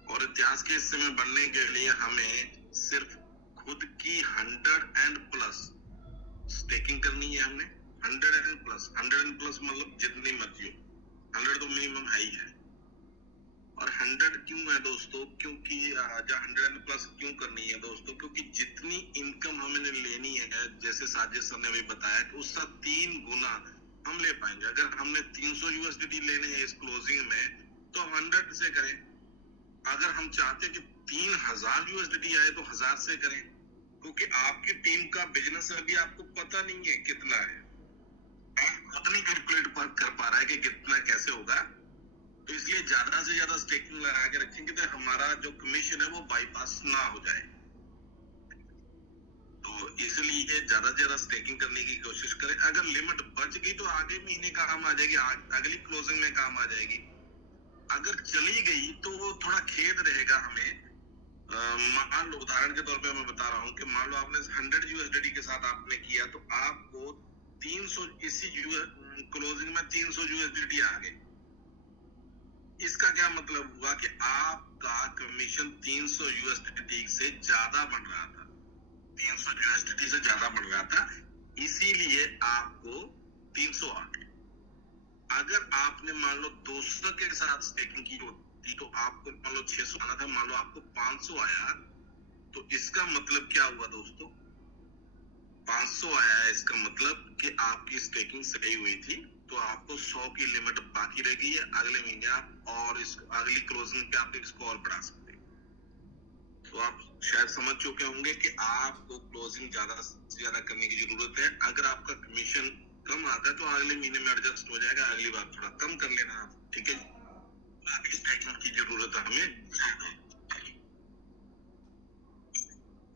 और इतिहास के हिस्से में बनने के लिए हमें सिर्फ खुद की 100+ स्टेकिंग करनी है। हमने 100+ मतलब जितनी मर्जी हो, 100 तो मिनिमम है ही है। और 100 क्यों है दोस्तों, क्योंकि 100+ क्यों करनी है दोस्तों, क्योंकि जितनी इनकम हमें लेनी है, जैसे साजिद सर ने भी बताया कि उसका 3 गुना हम ले पाएंगे। अगर हमने 300 USDT लेने हैं इस क्लोजिंग में तो हम 100 से करें। अगर हम चाहते हैं कि 3000 USDT आए तो 1000 से करें, क्योंकि आपकी टीम का बिजनेस अभी आपको पता नहीं है कितना है, आप खुद नहीं कैलकुलेट कर पा रहा है कि कितना कैसे होगा। तो इसलिए ज्यादा से ज्यादा स्टेकिंग लगा के रखेंगे तो हमारा जो कमीशन है वो बाईपास ना हो जाए। तो इसलिए ज्यादा से ज्यादा स्टेकिंग करने की कोशिश करें। अगर लिमिट बच गई तो आगे महीने काम आ जाएगी, अगली क्लोजिंग में काम आ जाएगी। अगर चली गई तो थोड़ा खेद रहेगा हमें। मान लो उदाहरण के तौर पे मैं बता रहा हूँ कि मान लो आपने 100 USDT के साथ आपने किया तो आपको 300 इसी क्लोजिंग में 300 USDT आ गए। इसका क्या मतलब हुआ कि आपका कमीशन 300 USDT से ज्यादा बन रहा था, 300 USDT से ज्यादा बढ़ रहा था, इसीलिए आपको 300 आ गए। अगर आपने मान लो 200 के साथ स्टेकिंग की होती तो आपको मान लो 600 आना था, मान लो आपको 500 आया, तो इसका मतलब क्या हुआ दोस्तों, 500 आया है, इसका मतलब कि आपकी स्टेकिंग सही हुई थी। तो आपको 100 की लिमिट बाकी रह गई है। अगले महीने आप और इसको अगली क्लोजिंग पे आप इसको और बढ़ा सकते हैं। तो आप शायद समझ चुके होंगे कि आपको क्लोजिंग ज्यादा से ज्यादा करने की जरूरत है। अगर आपका कमीशन कम आता है तो अगले महीने में एडजस्ट हो जाएगा, अगली बार थोड़ा कम कर लेना आप, ठीक है। बाकी स्टेकिंग की जरूरत है हमें।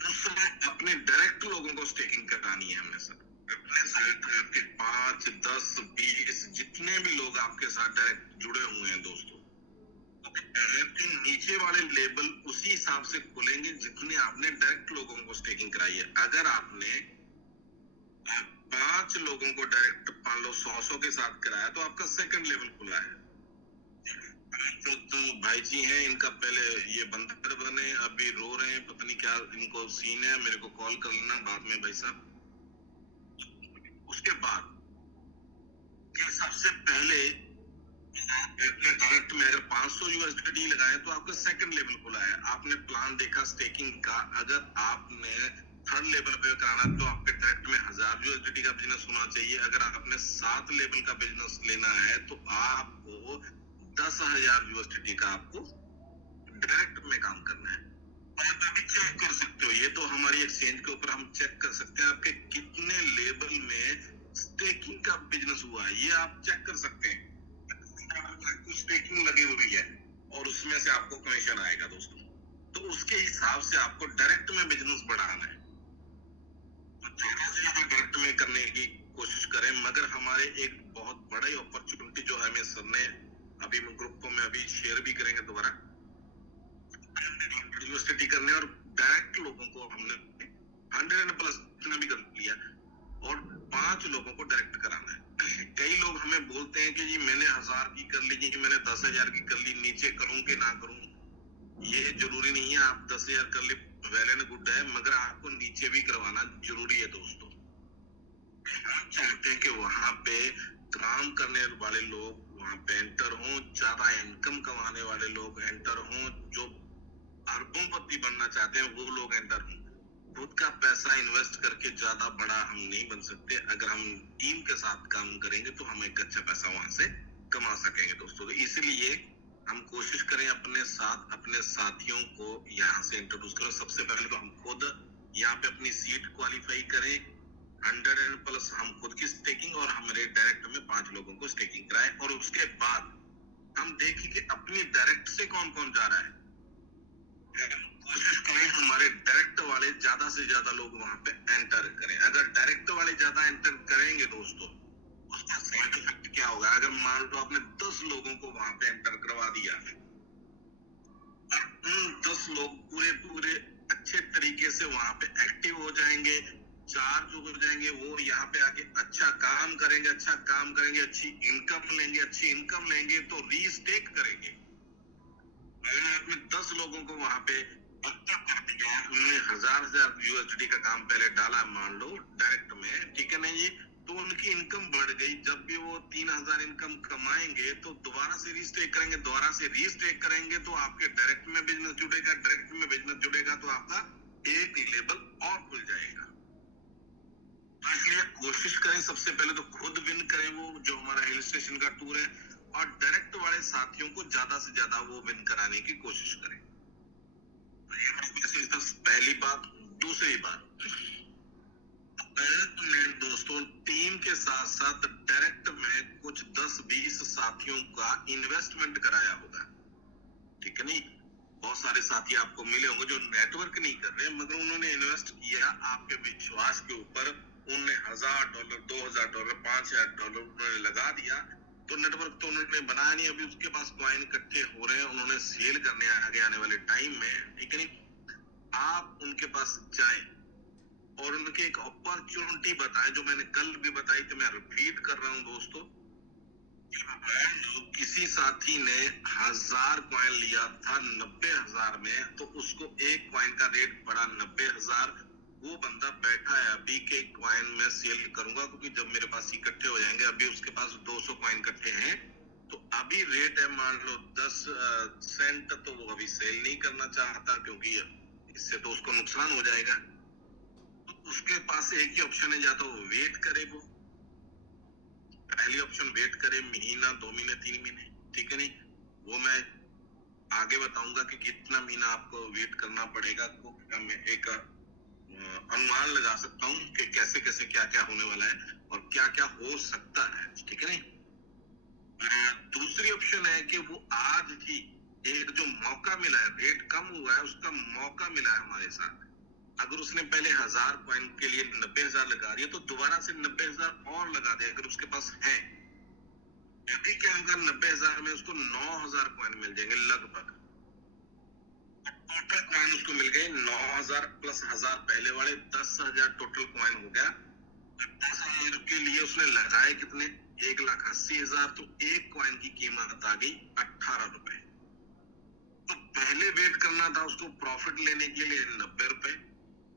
दूसरा, अपने डायरेक्ट लोगों को स्टेकिंग करानी है हमें सर। अपने साथ आपके 5, 10, 20 जितने भी लोग आपके साथ डायरेक्ट जुड़े हुए हैं दोस्तों, आपके नीचे वाले लेबल उसी हिसाब से खुलेंगे जितने आपने डायरेक्ट लोगों को स्टेकिंग कराई है। अगर आपने 5 लोगों को डायरेक्ट मान लो 100 के साथ कराया तो आपका सेकंड लेवल खुला है। तो भाई जी हैं, इनका पहले ये बंदर बने, अभी रो रहे हैं, पता नहीं क्या इनको सीन है, मेरे को कॉल कर लेना बाद में भाई साहब। उसके बाद ये सबसे पहले अपने डायरेक्ट में अगर 500 USDT लगाए तो आपका सेकंड लेवल खुला है। आपने प्लान देखा स्टेकिंग का, अगर आपने थर्ड लेवल पे कराना तो आपके डायरेक्ट में 1000 USDT का बिजनेस होना चाहिए। अगर आपने 7 लेवल का बिजनेस लेना है तो आपको 10,000 USDT का आपको डायरेक्ट में काम करना है। आप अभी चेक कर सकते हो, ये तो हमारी एक्सचेंज के ऊपर हम चेक कर सकते हैं आपके कितने लेवल में स्टेकिंग का बिजनेस हुआ है, ये आप चेक कर सकते हैं। आपको स्टेकिंग लगी हुई है और उसमें से आपको कमीशन आएगा दोस्तों, तो उसके हिसाब से आपको डायरेक्ट में बिजनेस बढ़ाना है। तो ज्यादा से ज्यादा डायरेक्ट में करने की कोशिश करें। मगर हमारे एक बहुत बड़ी अपॉर्चुनिटी जो हमें सर ने अभी ग्रुप को में अभी शेयर भी करेंगे दोबारा, यूनिवर्सिटी करने और डायरेक्ट लोगों को हमने 100+ भी कर लिया और 5 लोगों को डायरेक्ट कराना है। कई लोग हमें बोलते हैं कि जी मैंने 1000 की कर ली, जी मैंने 10,000 की कर ली, नीचे करूं कि ना करूं, ये जरूरी नहीं है। आप 10,000 कर ली वेल एंड गुड है, मगर आपको नीचे भी करवाना जरूरी है दोस्तों। हम चाहते हैं कि वहां पे काम करने वाले लोग वहां पे एंटर हों, ज्यादा इनकम कमाने वाले लोग एंटर हों, जो अरबोंपति बनना चाहते हैं वो लोग एंटर हों। खुद का पैसा इन्वेस्ट करके ज्यादा बड़ा हम नहीं बन सकते। अगर हम टीम के साथ काम करेंगे तो हम एक अच्छा पैसा वहां से कमा सकेंगे दोस्तों। तो इसलिए हम कोशिश करें अपने साथ अपने साथियों को यहाँ से इंट्रोड्यूस करें। सबसे पहले तो हम खुद यहाँ पे अपनी सीट क्वालिफाई करें, 100+ हम खुद की स्टेकिंग और हमारे डायरेक्ट में 5 लोगों को स्टेकिंग कराएं, और उसके बाद हम देखें कि अपनी डायरेक्ट से कौन कौन जा रहा है। कोशिश करें हमारे डायरेक्ट वाले ज्यादा से ज्यादा लोग वहां पे एंटर करें। अगर डायरेक्ट वाले ज्यादा एंटर करेंगे दोस्तों, उसका साइड इफेक्ट क्या होगा? अगर मान लो आपने 10 लोगों को वहां पे एंटर करवा दिया और उन 10 लोग पूरे पूरे अच्छे तरीके से वहां पे एक्टिव हो जाएंगे, चार्ज हो जाएंगे, वो यहाँ पे आके अच्छा काम करेंगे, अच्छी इनकम लेंगे तो रीस्टेक करेंगे। मैंने अपने 10 लोगों को वहां पे एक्टिव कर दिया, उन्होंने 1000 USD का काम पहले डाला मान लो डायरेक्ट में, ठीक है ना जी, तो उनकी इनकम बढ़ गई। जब भी वो 3000 इनकम कमाएंगे तो दोबारा से रीस्टेक करेंगे तो आपके डायरेक्ट में बिजनेस जुड़ेगा तो आपका एक लेवल और खुल जाएगा। तो इसलिए कोशिश करें सबसे पहले तो खुद विन करें वो जो हमारा हिल स्टेशन का टूर है, और डायरेक्ट वाले साथियों को ज्यादा से ज्यादा वो विन कराने की कोशिश करें। तो ये मेरी मैसेज था, पहली बात। दूसरी बात, दोस्तों टीम के साथ साथ डायरेक्ट में कुछ 10-20 साथियों का इन्वेस्टमेंट कराया होगा, ठीक है नहीं। बहुत सारे साथी आपको मिले होंगे जो नेटवर्क नहीं कर रहे, मगर उन्होंने इन्वेस्ट किया आपके विश्वास के ऊपर। उन्होंने $1000, $2000, $5000 उन्होंने लगा दिया, तो नेटवर्क तो उन्होंने बनाया नहीं। अभी उसके पास कॉइन इकट्ठे हो रहे हैं, उन्होंने सेल करने आगे आने वाले टाइम में, ठीक है नहीं। आप उनके पास जाएं और उनके एक अपॉर्चुनिटी बताएं, जो मैंने कल भी बताई थी, मैं रिपीट कर रहा हूं दोस्तों। किसी साथी ने 1000 कॉइन लिया था 90,000 में, तो उसको एक कॉइन का रेट पड़ा 90,000। वो बंदा बैठा है अभी के कॉइन में सेल करूंगा, क्योंकि जब मेरे पास इकट्ठे हो जाएंगे, अभी उसके पास 200 कॉइन इकट्ठे हैं, तो अभी रेट है मान लो 10 सेंट, तो वो अभी सेल नहीं करना चाहता क्योंकि इससे तो उसको नुकसान हो जाएगा। तो उसके पास एक ही ऑप्शन है, या तो वेट करे, वो पहली ऑप्शन वेट करे, महीना, 2 महीने, 3 महीने, ठीक है नहीं। वो मैं आगे बताऊंगा कि कितना महीना आपको वेट करना पड़ेगा। तो मैं एक अनुमान लगा सकता हूँ कि कैसे कैसे क्या क्या होने वाला है और क्या क्या हो सकता है, ठीक है नहीं। दूसरी ऑप्शन है कि वो आज ही एक जो मौका मिला है, रेट कम हुआ है, उसका मौका मिला है हमारे साथ। अगर उसने पहले 1000 कॉइन के लिए 90,000 लगा दिया, तो दोबारा से 90,000 और लगा दे अगर उसके पास है। अभी क्या होगा, 90,000 में उसको 9,000 कॉइन मिल जाएंगे लगभग। टोटल कॉइन उसको मिल गए 9,000 प्लस 1000 पहले वाले, 10,000 टोटल कॉइन हो गया। 10,000 के लिए उसने लगाए कितने, 1,80,000, तो एक कॉइन की कीमत आ गई 18 रुपए। तो पहले वेट करना था उसको प्रॉफिट लेने के लिए 90 रुपए,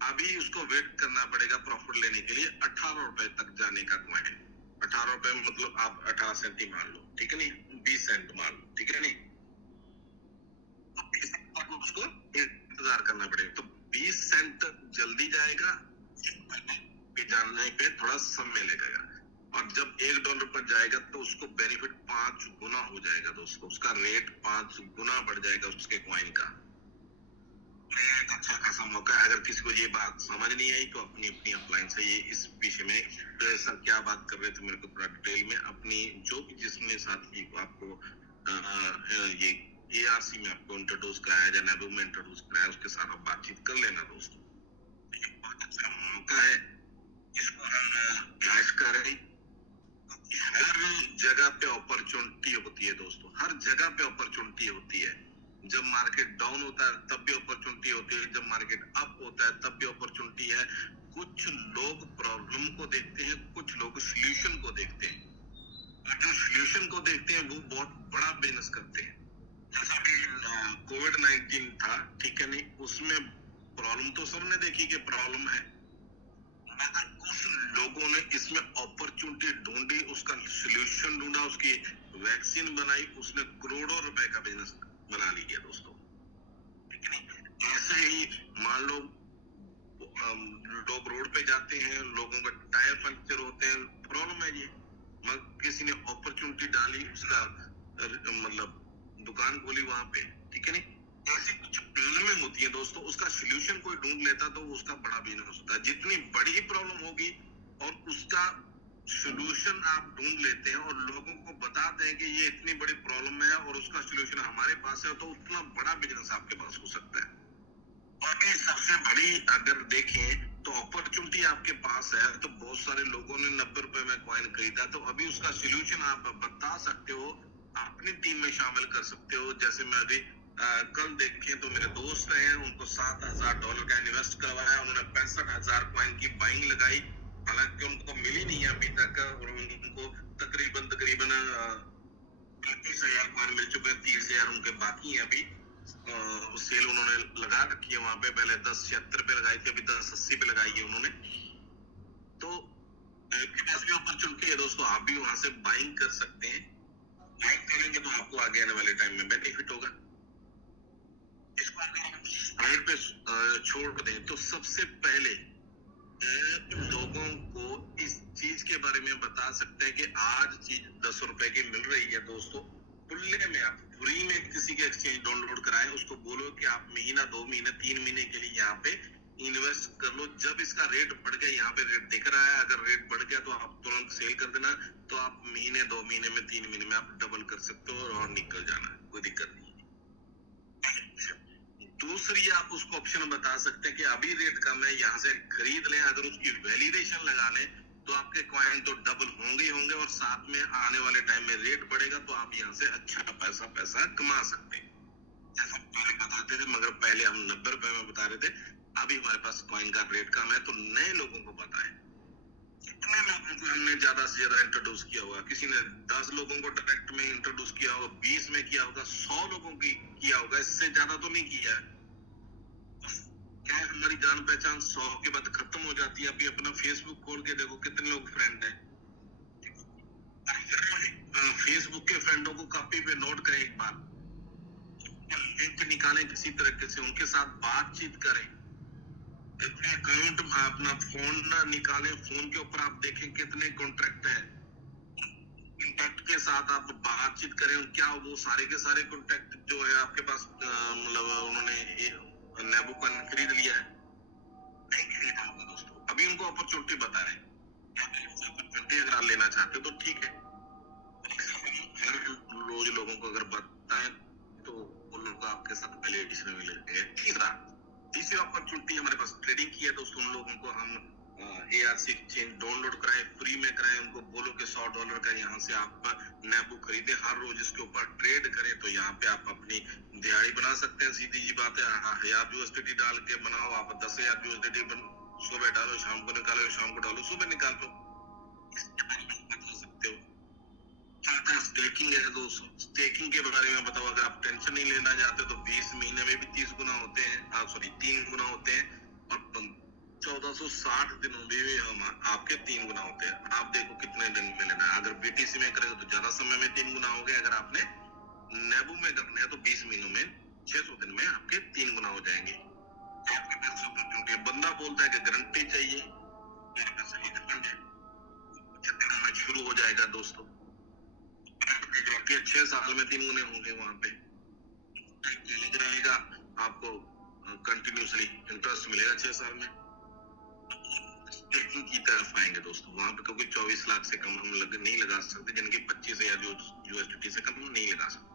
अभी उसको वेट करना पड़ेगा प्रॉफिट लेने के लिए 18 रुपए तक जाने का कॉइन। 18 रुपए मतलब आप 18 सेंट ही मान लो, ठीक है नहीं, 20 सेंट मान लो, ठीक है नहीं। तो उसको इंतजार करना पड़ेगा, तो 20 सेंट जल्दी जाएगा, जाने पे थोड़ा समय लगेगा, और जब $1 पर जाएगा तो उसको बेनिफिट 5 गुना हो जाएगा दोस्तों, उसका रेट 5 गुना बढ़ जाएगा उसके कॉइन का। एक अच्छा खासा मौका है। अगर किसी को ये बात समझ नहीं आई तो अपनी अपनी अपलाइन से ये इस विषय में तो सर क्या बात कर रहे थे, मेरे को थोड़ा डिटेल में अपनी जो भी जिसने साथी को आपको ये ARC में आपको इंट्रोड्यूस कराया या नेबू में इंट्रोड्यूस कराया, उसके साथ आप बातचीत कर लेना दोस्तों। ये बहुत अच्छा मौका है, इसको हम कैश करें। हर जगह पे अपॉर्चुनिटी होती है दोस्तों, हर जगह पे अपॉर्चुनिटी होती है। जब मार्केट डाउन होता है तब भी अपॉर्चुनिटी होती है, जब मार्केट अप होता है तब भी अपॉर्चुनिटी है। कुछ लोग प्रॉब्लम को देखते हैं, कुछ लोग सॉल्यूशन को देखते हैं, और जो सॉल्यूशन को देखते हैं वो बहुत बड़ा बिजनेस करते हैं। जैसा भी कोविड-19 था, ठीक है नहीं, उसमें प्रॉब्लम तो सबने देखी कि प्रॉब्लम है, मगर कुछ लोगों ने इसमें अपॉर्चुनिटी ढूंढी, उसका सॉल्यूशन ढूंढा, उसकी वैक्सीन बनाई, उसने करोड़ों रुपए का बिजनेस बना लिया दोस्तों, ठीक है नहीं। ऐसे ही मान लो लोग रोड पे जाते हैं, लोगों का टायर पंक्चर होते हैं, प्रॉब्लम है ये। मगर किसी ने अपॉर्चुनिटी डाली, उसका मतलब दुकान खोली वहां पे, ठीक है नहीं, ऐसी कुछ प्रॉब्लमें होती है दोस्तों, उसका सोल्यूशन कोई ढूंढ लेता तो उसका बड़ा बिजनेस होता है। जितनी बड़ी प्रॉब्लम होगी और उसका सोल्यूशन आप ढूंढ लेते हैं और लोगों को बताते हैं कि ये इतनी बड़ी प्रॉब्लम है और उसका सोल्यूशन हमारे पास है, तो उतना बड़ा बिजनेस आपके पास हो सकता है। और ये सबसे बड़ी अगर देखें तो अपॉर्चुनिटी आपके पास है, तो बहुत सारे लोगों ने 90 रुपए में कॉइन खरीदा, तो अभी उसका सोल्यूशन आप बता सकते हो, अपनी टीम में शामिल कर सकते हो। जैसे मैं अभी कल देखें तो मेरे दोस्त हैं, उनको $7,000 का इन्वेस्ट करवाया, उन्होंने 65,000 कॉइन की बाइंग लगाई, हालांकि उनको मिली नहीं है अभी तक, और उनको तकरीबन 35,000 कॉइन मिल चुके हैं, 30,000 उनके बाकी हैं अभी। सेल उन्होंने लगा रखी है वहां पे, पहले 10.76 पे लगाई थी, अभी 10.80 पे लगाई है उन्होंने। तो आपके पास भी अपॉर्चुनिटी है दोस्तों, आप भी वहां से बाइंग कर सकते हैं। बाइंग करेंगे तो आपको आगे आने वाले टाइम में बेनिफिट होगा। इसको अगर हम साइड पे छोड़ दें तो सबसे पहले लोगों को इस चीज के बारे में बता सकते हैं कि आज चीज 10 रुपए की मिल रही है दोस्तों, खुले में आप फ्री में किसी के एक्सचेंज डाउनलोड कराएं, उसको बोलो कि आप महीना, 2 महीने, 3 महीने के लिए यहाँ पे इन्वेस्ट कर लो। जब इसका रेट बढ़ गया, यहाँ पे रेट दिख रहा है, अगर रेट बढ़ गया तो आप तुरंत सेल कर देना, तो आप महीने, 2 महीने में, 3 महीने में आप डबल कर सकते हो और निकल जाना, कोई दिक्कत नहीं है। दूसरी आप उसको ऑप्शन बता सकते हैं कि अभी रेट कम है, यहाँ से खरीद लें, अगर उसकी वैलिडेशन लगा लें तो आपके कॉइन तो डबल होंगे ही होंगे, और साथ में आने वाले टाइम में रेट बढ़ेगा तो आप यहाँ से अच्छा पैसा कमा सकते हैं। जैसा पहले बताते थे, मगर पहले हम 90 रुपए में बता रहे थे, अभी हमारे पास कॉइन का रेट कम है, तो नए लोगों को बताएं। कितने लोगों को हमने ज्यादा से ज्यादा इंट्रोड्यूस किया होगा, किसी ने 10 लोगों को डायरेक्ट में इंट्रोड्यूस किया होगा, 20 में किया होगा, 100 लोगों की किया होगा, इससे ज्यादा तो नहीं किया है। क्या हमारी जान पहचान 100 के बाद खत्म हो जाती है? अभी अपना फेसबुक खोल के देखो कितने लोग फ्रेंड हैं। फेसबुक के फ्रेंडों को कॉपी पे नोट करें, एक बार लिंक निकालें किसी तरीके से, उनके साथ बातचीत करें, अपने अकाउंट अपना फोन निकालें, फोन के ऊपर आप देखें कितने कॉन्ट्रैक्ट हैं, कॉन्टैक्ट के साथ आप बातचीत करें। क्या वो सारे के सारे कॉन्टैक्ट जो है आपके पास, मतलब उन्होंने नेबू का खरीद लिया है? नहीं खरीदा होगा दोस्तों। अभी उनको अपॉर्चुनिटी बताएं, अपॉर्चुनिटी अगर आप लेना चाहते हो तो ठीक है। हर रोज लोगों को अगर बताएं तो वो लोग आपके साथ पहले एडिशन में मिलेंगे। तीसरी अपॉर्चुनिटी हमारे पास ट्रेडिंग की है दोस्तों। उन लोगों को हम ARC एक्सचेंज डाउनलोड कराएं, फ्री में कराएं, उनको बोलो कि $100 का यहाँ से आप नेबू खरीदे, हर रोज इसके ऊपर ट्रेड करें, तो यहाँ पे आप अपनी दिहाड़ी बना सकते हैं। सीधी जी बात है, 1000 USDT डाल के बनाओ, आप 10,000 USDT सुबह डालो, शाम को निकालो, शाम को डालो, सुबह निकाल लो। इसके बारे में बता सकते हो। स्टेकिंग है दोस्तों, स्टेकिंग के बारे में बताओ। अगर आप टेंशन नहीं लेना चाहते तो 20 महीने में भी 30 गुना होते हैं, 3 गुना होते हैं, और 1460 दिनों में भी आपके 3 गुना होते हैं। आप देखो कितने दिन में लेना है। अगर BTC में करेगा तो ज्यादा समय में 3 गुना हो गए, अगर आपने नेबू में करना है तो 20 महीनों में 600 दिन में आपके 3 गुना हो जाएंगे। आपके पास अपॉर्चुनिटी, बंदा बोलता है कि गारंटी चाहिए, मेरे पास डिफरेंट है, 75 दिनों में शुरू हो जाएगा दोस्तों। 6 साल में 3 गुने होंगे, वहां पे लग रहेगा आपको, कंटिन्यूसली इंटरेस्ट मिलेगा 6 साल में। स्टेकिंग की तरफ आएंगे दोस्तों, वहां पे क्योंकि 24 लाख से कम हम नहीं लगा सकते, जिनके 25,000 USDT से कम हम नहीं लगा सकते।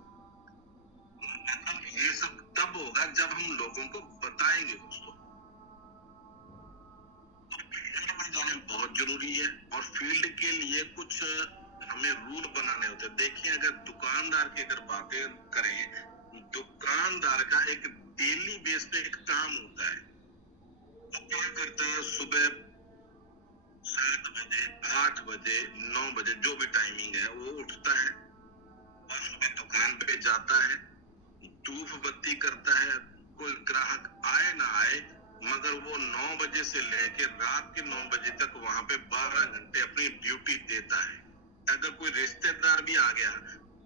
ये सब तब होगा जब हम लोगों को बताएंगे दोस्तों। फील्ड में जाना बहुत जरूरी है, और फील्ड के लिए कुछ हमें रूल बनाने होते हैं। देखिए, अगर दुकानदार की अगर बातें करें, दुकानदार का एक डेली बेस पे एक काम होता है। वो क्या करता है, सुबह 7 बजे, 8 बजे, 9 बजे, जो भी टाइमिंग है, वो उठता है और सुबह दुकान पे जाता है, धूप बत्ती करता है, कोई ग्राहक आए ना आए, मगर वो 9 बजे से लेकर रात के 9 बजे तक वहां पे 12 घंटे अपनी ड्यूटी देता है। अगर कोई रिश्तेदार भी आ गया,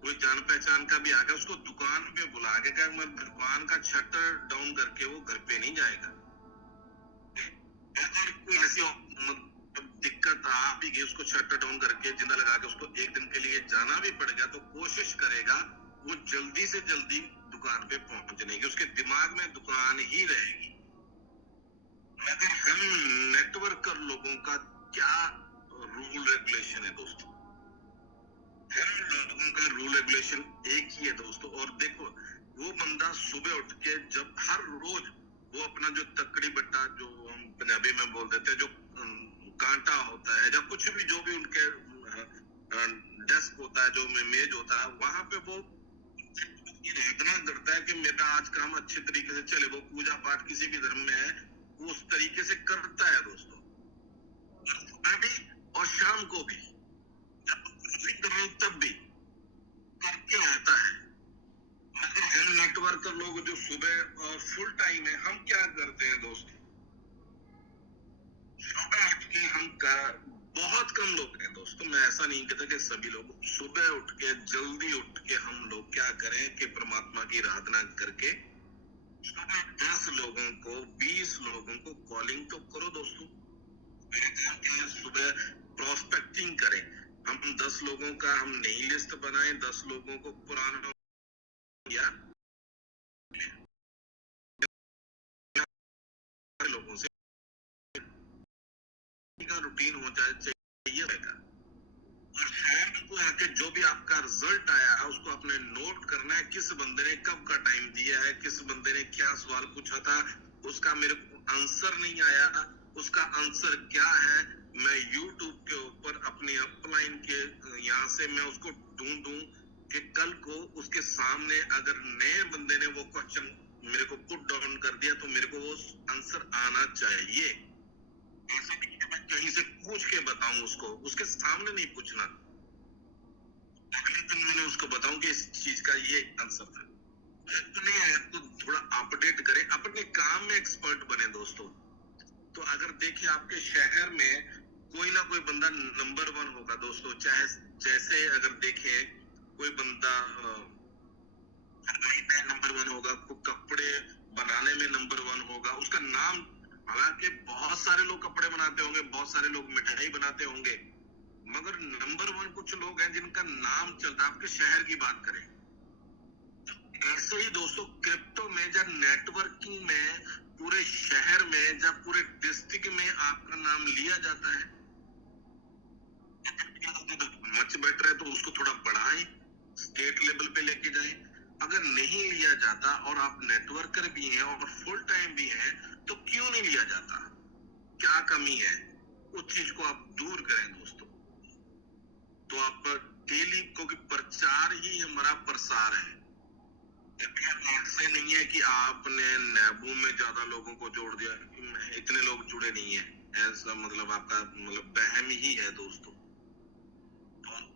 कोई जान पहचान का भी आ गया, उसको दुकान पे बुला के, क्या दुकान का शटर डाउन करके वो घर पे नहीं जाएगा। अगर कोई ऐसी दिक्कत आ भी गई, उसको शटर डाउन करके जिंदा लगा के उसको एक दिन के लिए जाना भी पड़ गया, तो कोशिश करेगा वो जल्दी से जल्दी दुकान पे पहुंचने की, उसके दिमाग में दुकान ही रहेगी। मगर हम नेटवर्कर लोगों का क्या रूल रेगुलेशन है दोस्तों? हम लोगों का रूल रेगुलेशन एक ही है दोस्तों। और देखो, वो बंदा सुबह उठ के जब हर रोज वो अपना जो तकड़ी बट्टा, जो हम पंजाबी में बोल देते हैं, जो कांटा होता है या कुछ भी जो भी उनके डेस्क होता है, जो मेज होता है, वहां पे वो इतना करता है कि मेरा आज काम अच्छे तरीके से चले। वो पूजा पाठ किसी भी धर्म में है, वो उस तरीके से करता है दोस्तों। सुबह भी और शाम को भी, जब कर रहे तब भी करके आता है। मगर हम नेटवर्कर लोग जो सुबह और फुल टाइम है, हम क्या करते हैं दोस्तों? सुबह उठ के बहुत कम लोग हैं दोस्तों, मैं ऐसा नहीं कहता कि सभी लोग, सुबह उठ के जल्दी उठ के हम लोग क्या करें कि परमात्मा की आराधना करके सुबह 10 लोगों को 20 लोगों को कॉलिंग तो करो दोस्तों। मेरे काम क्या है? सुबह प्रोस्पेक्टिंग करें। हम 10 लोगों का हम नई लिस्ट बनाएं, 10 लोगों को पुराना या लोगों से का रूटीन हो जाए चाहिए रहेगा। और शाम को आके जो भी आपका रिजल्ट आया है उसको आपने नोट करना है, किस बंदे ने कब का टाइम दिया है, किस बंदे ने क्या सवाल पूछा था, उसका मेरे को आंसर नहीं आया, उसका आंसर क्या है, मैं यूट्यूब के ऊपर अपनी अपलाइन के यहाँ से मैं उसको ढूंढूं कि कल को उसके सामने अगर नए बंदे ने वो क्वेश्चन मेरे को पुट डाउन कर दिया तो मेरे को वो आंसर आना चाहिए। ऐसा नहीं कि मैं कहीं से पूछ के बताऊं उसको, उसके सामने नहीं पूछना। अगले दिन मैंने उसको बताऊं कि इस चीज का ये आंसर था। तो नहीं आया तो थोड़ा अपडेट करें, अपने काम में एक्सपर्ट बने दोस्तों। तो अगर देखें आपके शहर में कोई ना कोई बंदा नंबर 1 होगा दोस्तों। चाहे जैसे अगर देखें कोई बंदा फरमाई में नंबर 1 होगा, कोई कपड़े बनाने में नंबर 1 होगा, उसका नाम, हालांकि बहुत सारे लोग कपड़े बनाते होंगे, बहुत सारे लोग मिठाई बनाते होंगे, मगर नंबर 1 कुछ लोग हैं जिनका नाम चलता है। आपके शहर की बात करें, ऐसे ही दोस्तों क्रिप्टो में जब नेटवर्किंग में पूरे शहर में जब पूरे डिस्ट्रिक्ट में आपका नाम लिया जाता है, मच बेटर है तो उसको थोड़ा बढ़ाएं, स्टेट लेवल पे लेके जाएं। अगर नहीं लिया जाता और आप नेटवर्कर भी हैं और फुल टाइम भी हैं, तो क्यों नहीं लिया जाता? क्या कमी है? उस चीज को आप दूर करें दोस्तों। तो आप डेली, क्योंकि प्रचार ही हमारा प्रसार है। ऐसे नहीं है कि आपने नैबू में ज्यादा लोगों को जोड़ दिया, इतने लोग जुड़े नहीं है, ऐसा मतलब आपका मतलब वहम ही है दोस्तों।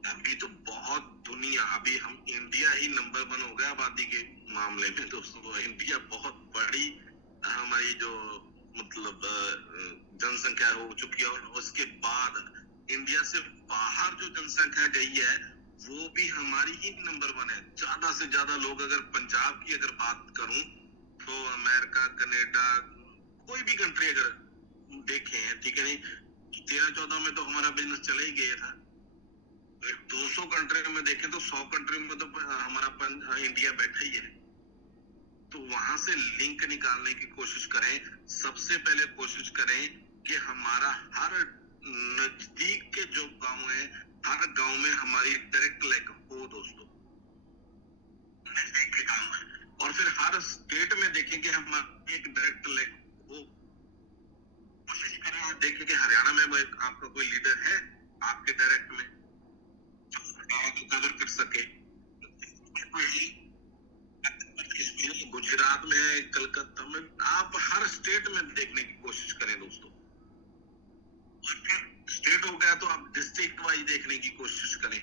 अभी तो बहुत दुनिया, अभी हम इंडिया ही नंबर 1 हो गया आबादी के मामले में दोस्तों। इंडिया बहुत बड़ी हमारी जो मतलब जनसंख्या हो चुकी है, और उसके बाद इंडिया से बाहर जो जनसंख्या गई है वो भी हमारी ही नंबर 1 है। ज्यादा से ज्यादा लोग, अगर पंजाब की अगर बात करूं तो अमेरिका, कनाडा, कोई भी कंट्री अगर देखें, ठीक है नहीं, 13-14 में तो हमारा बिजनेस चले ही गया था। 200 कंट्री में देखें तो 100 कंट्री में तो हमारा इंडिया बैठा ही है। तो वहां से लिंक निकालने की कोशिश करें। सबसे पहले कोशिश करें कि हमारा हर नजदीक के जो गांव है, हर गांव में हमारी डायरेक्ट लिंक हो दोस्तों, नजदीक के गांव है। और फिर हर स्टेट में देखें कि हमारी एक डायरेक्ट लिंक हो। कोशिश करें और देखें कि हरियाणा में आपका कोई लीडर है आपके डायरेक्ट में को कवर कर सके। गुजरात में, कलकत्ता में, आप हर स्टेट में देखने की कोशिश करें दोस्तों। और फिर स्टेट हो गया तो आप डिस्ट्रिक्ट वाइज देखने की कोशिश करें।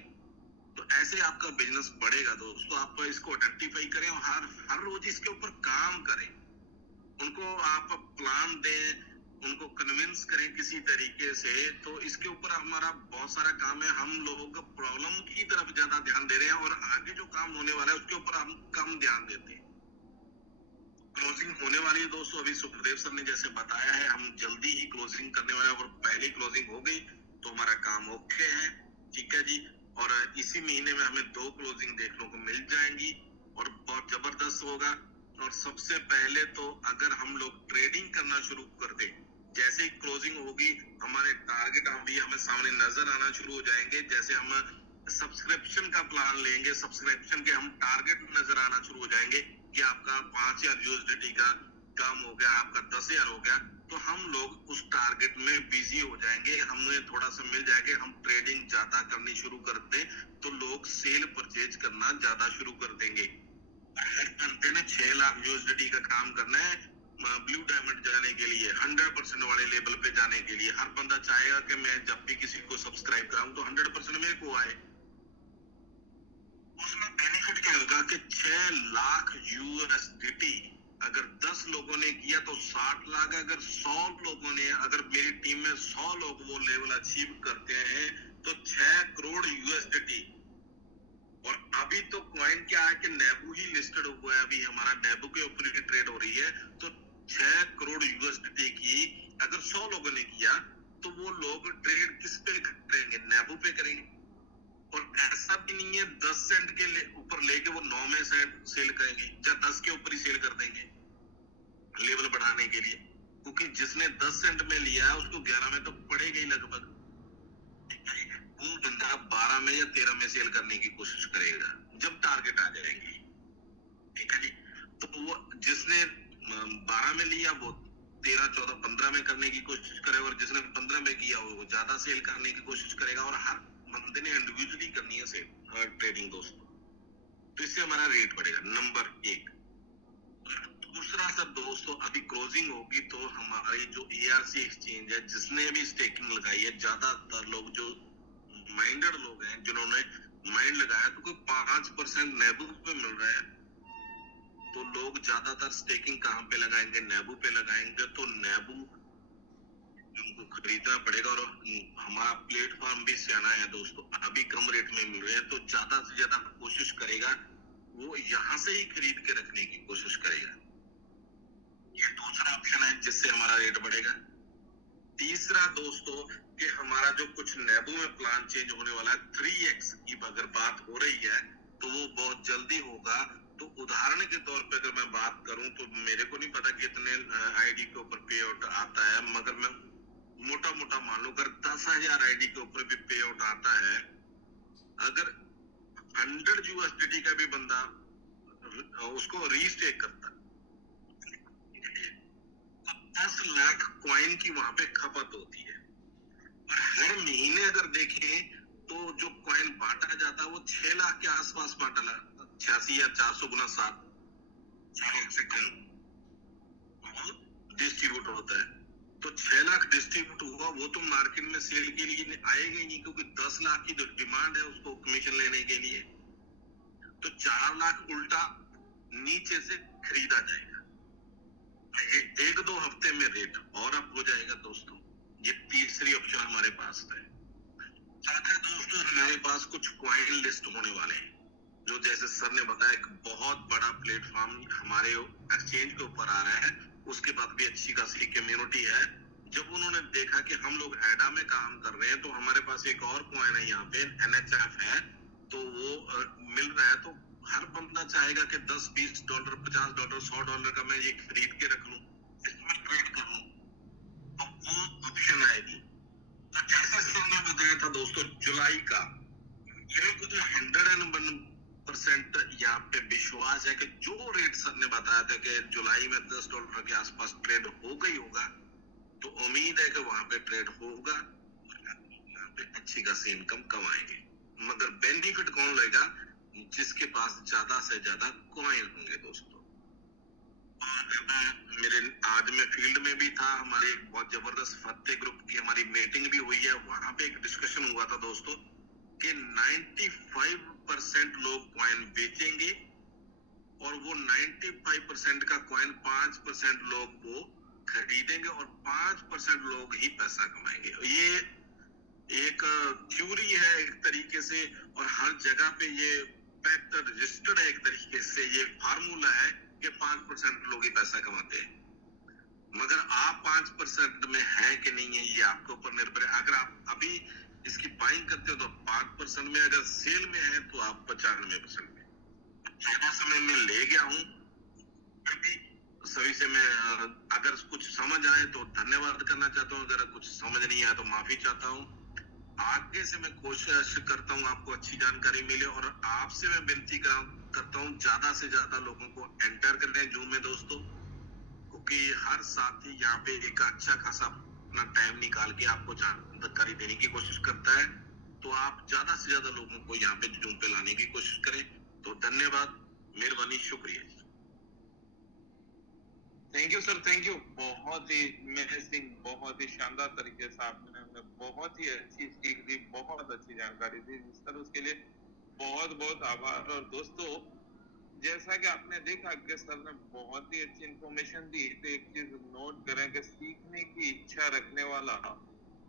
तो ऐसे आपका बिजनेस बढ़ेगा दोस्तों। आप इसको आइडेंटिफाई करें और हर रोज इसके ऊपर काम करें। उनको आप प्लान दें, उनको कन्विंस करें किसी तरीके से। तो इसके ऊपर हमारा बहुत सारा काम है। हम लोग प्रॉब्लम की तरफ ज्यादा ध्यान दे रहे हैं और आगे जो काम होने वाला है उसके ऊपर हम कम ध्यान देते हैं। क्लोजिंग होने वाली है दोस्तों, अभी सुखदेव सर ने जैसे बताया है, हम जल्दी ही क्लोजिंग करने वाले हैं, और पहले क्लोजिंग हो गई तो हमारा काम ओके है, ठीक है जी। और इसी महीने में हमें 2 क्लोजिंग देखने को मिल जाएंगी और बहुत जबरदस्त होगा। और सबसे पहले तो अगर हम लोग ट्रेडिंग करना शुरू कर दें, जैसे ही क्लोजिंग होगी हमारे टारगेट अभी हमें सामने नजर आना शुरू हो जाएंगे। जैसे हम सब्सक्रिप्शन का प्लान लेंगे, सब्सक्रिप्शन के हम टारगेट नजर आना शुरू हो जाएंगे कि आपका 5,000 यूएसडीटी का काम हो गया, आपका 10,000 हो गया, तो हम लोग उस टारगेट में बिजी हो जाएंगे, हमें थोड़ा सा मिल जाएगा, हम ट्रेडिंग ज्यादा करनी शुरू कर दें तो लोग सेल परचेज करना ज्यादा शुरू कर देंगे। हर बंदे ने 6 लाख यूएसडीटी का काम करना है ब्लू डायमंड जाने के लिए, 100% वाले लेवल पे जाने के लिए। हर बंदा चाहेगा कि मैं जब भी किसी को सब्सक्राइब कराऊं तो 100% मेरे को आए। उसमें बेनिफिट क्या होगा कि 6 लाख यूएसडीटी अगर 10 लोगों ने किया तो 60 लाख, अगर 100 लोगों ने, अगर मेरी टीम में 100 लोग वो लेवल अचीव करते हैं तो 6 करोड़ यूएसडीटी। और अभी तो कॉइन क्या है कि नेबू ही लिस्टेड हुआ है, अभी हमारा नेबू के ऊपर ही ट्रेड हो रही है, तो 6 करोड़ यूएसडीटी की अगर 100 लोगों ने किया तो वो लोग ट्रेड किस पे करेंगे? नेबू पे करेंगे। और ऐसा भी नहीं है 10 सेंट के ऊपर लेके वो 9 में सेल करेंगे, या 10 के ऊपर ही सेल कर देंगे लेवल बढ़ाने के लिए, क्योंकि जिसने 10 सेंट में लिया है उसको 11 में तो पड़ेगा ही लगभग। वो बंदा 12 में या 13 में सेल करने की कोशिश करेगा जब टारगेट आ जाएंगे, ठीक है जी। तो वो जिसने 12 में लिया वो 13, 14, 15 में करने की कोशिश करेगा, और जिसने 15 में किया वो ज्यादा सेल करने की कोशिश करेगा। और हर बंदे ने इंडिविजुअली करनी है सेल ट्रेडिंग दोस्तों, तो इससे हमारा रेट बढ़ेगा, नंबर 1। दूसरा सर दोस्तों, अभी क्लोजिंग होगी तो हमारी जो एआरसी एक्सचेंज है, जिसने भी स्टेकिंग लगाई है, ज्यादातर लोग जो माइंडेड लोग हैं जिन्होंने माइंड लगाया, तो कोई 5% नेबू पे मिल रहा है, तो लोग ज्यादातर स्टेकिंग कहाँ पे लगाएंगे? नेबू पे लगाएंगे। तो नेबू उनको खरीदना पड़ेगा, और हमारा प्लेटफॉर्म भी सियाना है दोस्तों, अभी कम रेट में मिल रहे हैं, तो ज्यादा से ज्यादा कोशिश करेगा वो यहाँ से ही खरीद के रखने की कोशिश करेगा। ये दूसरा ऑप्शन है जिससे हमारा रेट बढ़ेगा। तीसरा दोस्तों कि हमारा जो कुछ नेबू में प्लान चेंज होने वाला है, 3x की अगर बात हो रही है तो वो बहुत जल्दी होगा। तो उदाहरण के तौर पे अगर मैं बात करूं तो मेरे को नहीं पता कितने आईडी के ऊपर पे आउट आता है, मगर मैं मोटा मोटा मान लो अगर 10,000 आईडी के ऊपर भी पे आउट आता है, अगर 100 यूएसडीटी का भी बंदा उसको रीस्टेक करता है तो 10 लाख कॉइन की वहां पे खपत होती है। और हर महीने अगर देखें तो जो कॉइन बांटा जाता है वो 6 लाख के आसपास बांटा, 86 या 400 गुना 7, 4 लाख से कम वो डिस्ट्रीब्यूट होता है। तो 6 लाख डिस्ट्रीब्यूट हुआ, वो तो मार्केट में सेल के लिए आएगा ही नहीं, क्योंकि 10 लाख की जो डिमांड है उसको कमीशन लेने के लिए, तो 4 लाख उल्टा नीचे से खरीदा जाएगा। 1-2 हफ्ते में रेट और अप हो जाएगा दोस्तों। ये तीसरी ऑप्शन हमारे पास है। चौथा दोस्तों, हमारे पास कुछ कॉइन लिस्ट होने वाले हैं, जो जैसे सर ने बताया एक बहुत बड़ा प्लेटफॉर्म हमारे एक्सचेंज के ऊपर आ रहा है, उसके बाद भी अच्छी खासी कम्युनिटी है। जब उन्होंने देखा कि हम लोग एडा में काम कर रहे हैं, तो हमारे पास एक और कॉइन है यहाँ पे, NHF है, तो वो मिल रहा है, तो हर बंदा चाहेगा कि $10, $20, $50, $100 का मैं ये खरीद के रख लूं, इसमें ट्रेड कर लूं, तो वो ऑप्शन आएगी। तो जैसे सर ने बताया था दोस्तों, जुलाई का मेरे को तो 101% यहाँ पे विश्वास है कि जो रेट सर ने बताया था कि जुलाई में $10 के आसपास ट्रेड होगा ही होगा, तो उम्मीद है कि वहां पे ट्रेड होगा और यहाँ पे अच्छी खासी इनकम कमाएंगे। मगर बेनिफिट कौन लेगा? जिसके पास ज्यादा से ज्यादा कॉइन होंगे दोस्तों। और मेरे आज मैं फील्ड में भी था, हमारे एक बहुत जबरदस्त फतेह ग्रुप की हमारी मीटिंग भी हुई है, वहां पे एक डिस्कशन हुआ था दोस्तों कि 95% लोग कॉइन बेचेंगे, और वो 95% का कॉइन 5% लोग वो खरीदेंगे, और 5% लोग ही पैसा कमाएंगे। ये एक थ्योरी है एक तरीके से, और हर जगह पे ये फैक्ट रजिस्टर्ड है एक तरीके से, ये फार्मूला है कि 5% लोग ही पैसा कमाते हैं, मगर आप 5% में है कि नहीं है ये आपके ऊपर निर्भर है। अगर आप अभी इसकी बाइंग करते हो तो 5% में, अगर सेल में है तो आप 95% में। ज्यादा समय में ले गया हूँ अभी सभी से। मैं अगर कुछ समझ आए तो धन्यवाद करना चाहता हूँ, अगर कुछ समझ नहीं आया तो माफी चाहता हूँ। आगे से मैं कोशिश करता हूँ आपको अच्छी जानकारी मिले, और आपसे मैं विनती करता हूँ ज्यादा से ज्यादा लोगों को एंटर करें जूम में दोस्तों, क्योंकि हर साथी यहाँ पे एक अच्छा खासा अपना टाइम निकाल के आपको जानकारी देने की कोशिश करता है, तो आप ज्यादा से ज्यादा लोगों को यहाँ पे जूम पे लाने की कोशिश करें। तो धन्यवाद, मेहरबानी, शुक्रिया। Thank you sir, thank you. बहुत ही अमेजिंग, बहुत ही शानदार तरीके से आपने हमें बहुत ही अच्छी सीख दी, बहुत अच्छी जानकारी दी सर, उसके लिए बहुत बहुत आभार। और दोस्तों, जैसा कि आपने देखा कि सर ने बहुत ही अच्छी इंफॉर्मेशन दी, तो एक चीज नोट करें कि सीखने की इच्छा रखने वाला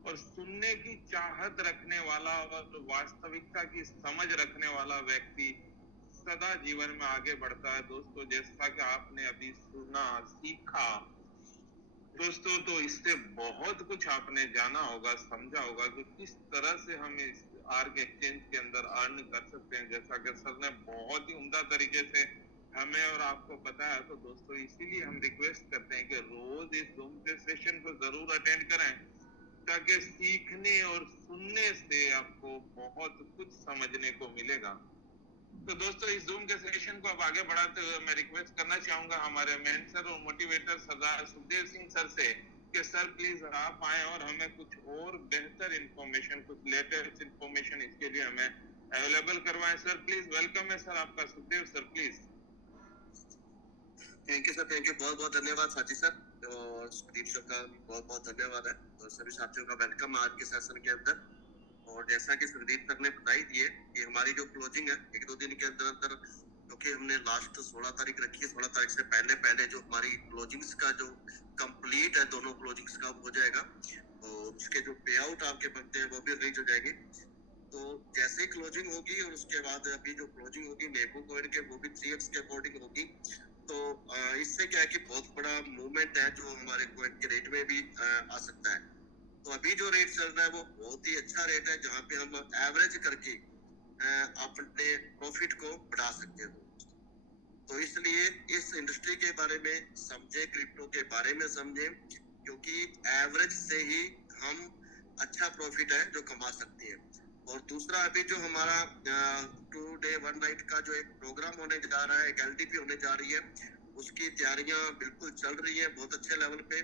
और सुनने की चाहत रखने वाला और वास्तविकता की समझ रखने वाला व्यक्ति सदा जीवन में आगे बढ़ता है। दोस्तों, जैसा कि आपने अभी सुना, सीखा दोस्तों, तो इससे बहुत कुछ आपने जाना होगा, समझा होगा कि किस तरह से हम इस आर्क एक्सचेंज के अंदर अर्न कर सकते हैं, जैसा कि सर ने बहुत ही उम्दा तरीके से हमें और आपको बताया। तो दोस्तों, इसीलिए हम रिक्वेस्ट करते हैं कि रोज इस जूम के सेशन को जरूर अटेंड करें, ताकि सीखने और सुनने से आपको बहुत कुछ समझने को मिलेगा। तो दोस्तों, इस जूम के सेशन को अब आगे बढ़ाते हुए मैं रिक्वेस्ट करना चाहूंगा हमारे मेंटर और मोटिवेटर सरदार सुखदेव सिंह सर से कि सर प्लीज आप आए और हमें कुछ और बेहतर इंफॉर्मेशन, कुछ लेटेस्ट इंफॉर्मेशन इसके लिए हमें अवेलेबल करवाएं। सर प्लीज, वेलकम है सर आपका। Sukhdev sir please. Thank you sir, thank you, बहुत बहुत धन्यवाद साथी सर, और सुखदीप सर का बहुत बहुत धन्यवाद है, और सभी साथियों का वेलकम आज के सेशन के अंदर। और जैसा कि सुखदीप सर ने बताई दिए कि हमारी जो क्लोजिंग है 1-2 दिन के अंदर अंदर, क्योंकि हमने लास्ट 16 तारीख रखी है, 16 तारीख से पहले पहले जो हमारी क्लोजिंग्स का जो कंप्लीट है, दोनों क्लोजिंग्स का हो जाएगा, और उसके जो पे आउट आपके बनते हैं वो भी रिलीज हो जाएंगे। तो जैसे ही क्लोजिंग होगी, और उसके बाद अभी जो क्लोजिंग होगी नेबू कॉइन के, वो भी 3x के अकॉर्डिंग होगी। तो इससे क्या है कि बहुत बड़ा मूवमेंट है जो हमारे कॉइन के रेट में भी आ सकता है। तो अभी जो रेट चल रहा है वो बहुत ही अच्छा रेट है, जहाँ पे हम एवरेज करके अपने प्रॉफिट को बढ़ा सकते हैं। तो इसलिए इस इंडस्ट्री के बारे में समझे, क्रिप्टो के बारे में समझे, क्योंकि एवरेज से ही हम अच्छा प्रॉफिट है जो कमा सकते हैं। और दूसरा, अभी जो हमारा 2 डे 1 नाइट का जो एक प्रोग्राम होने जा रहा है, एक LTP होने जा रही है, उसकी तैयारियां बिल्कुल चल रही है बहुत अच्छे लेवल पे,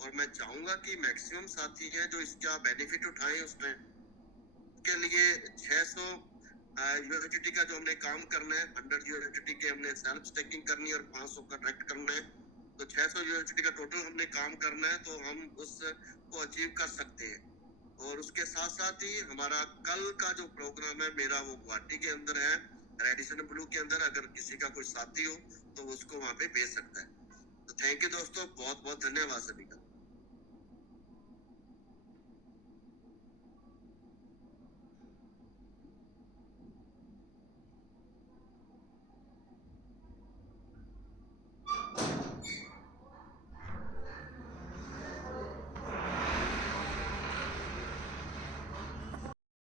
और मैं चाहूंगा कि मैक्सिमम साथी हैं जो इसका बेनिफिट उठाएं। उसके लिए 600 USDT का जो हमने काम करना है, 100 USDT के हमने सेल्फ स्टेकिंग करनी है और 500 का डायरेक्ट करना है। तो 600 USDT का टोटल हमने काम करना है, तो हम उसको अचीव कर सकते हैं। और उसके साथ साथ ही हमारा कल का जो प्रोग्राम है मेरा, वो गुवाहाटी के अंदर है, रेडिसन ब्लू के अंदर। अगर किसी का कोई साथी हो तो उसको वहां पे भेज सकता है। तो थैंक यू दोस्तों, बहुत बहुत धन्यवाद सभी का।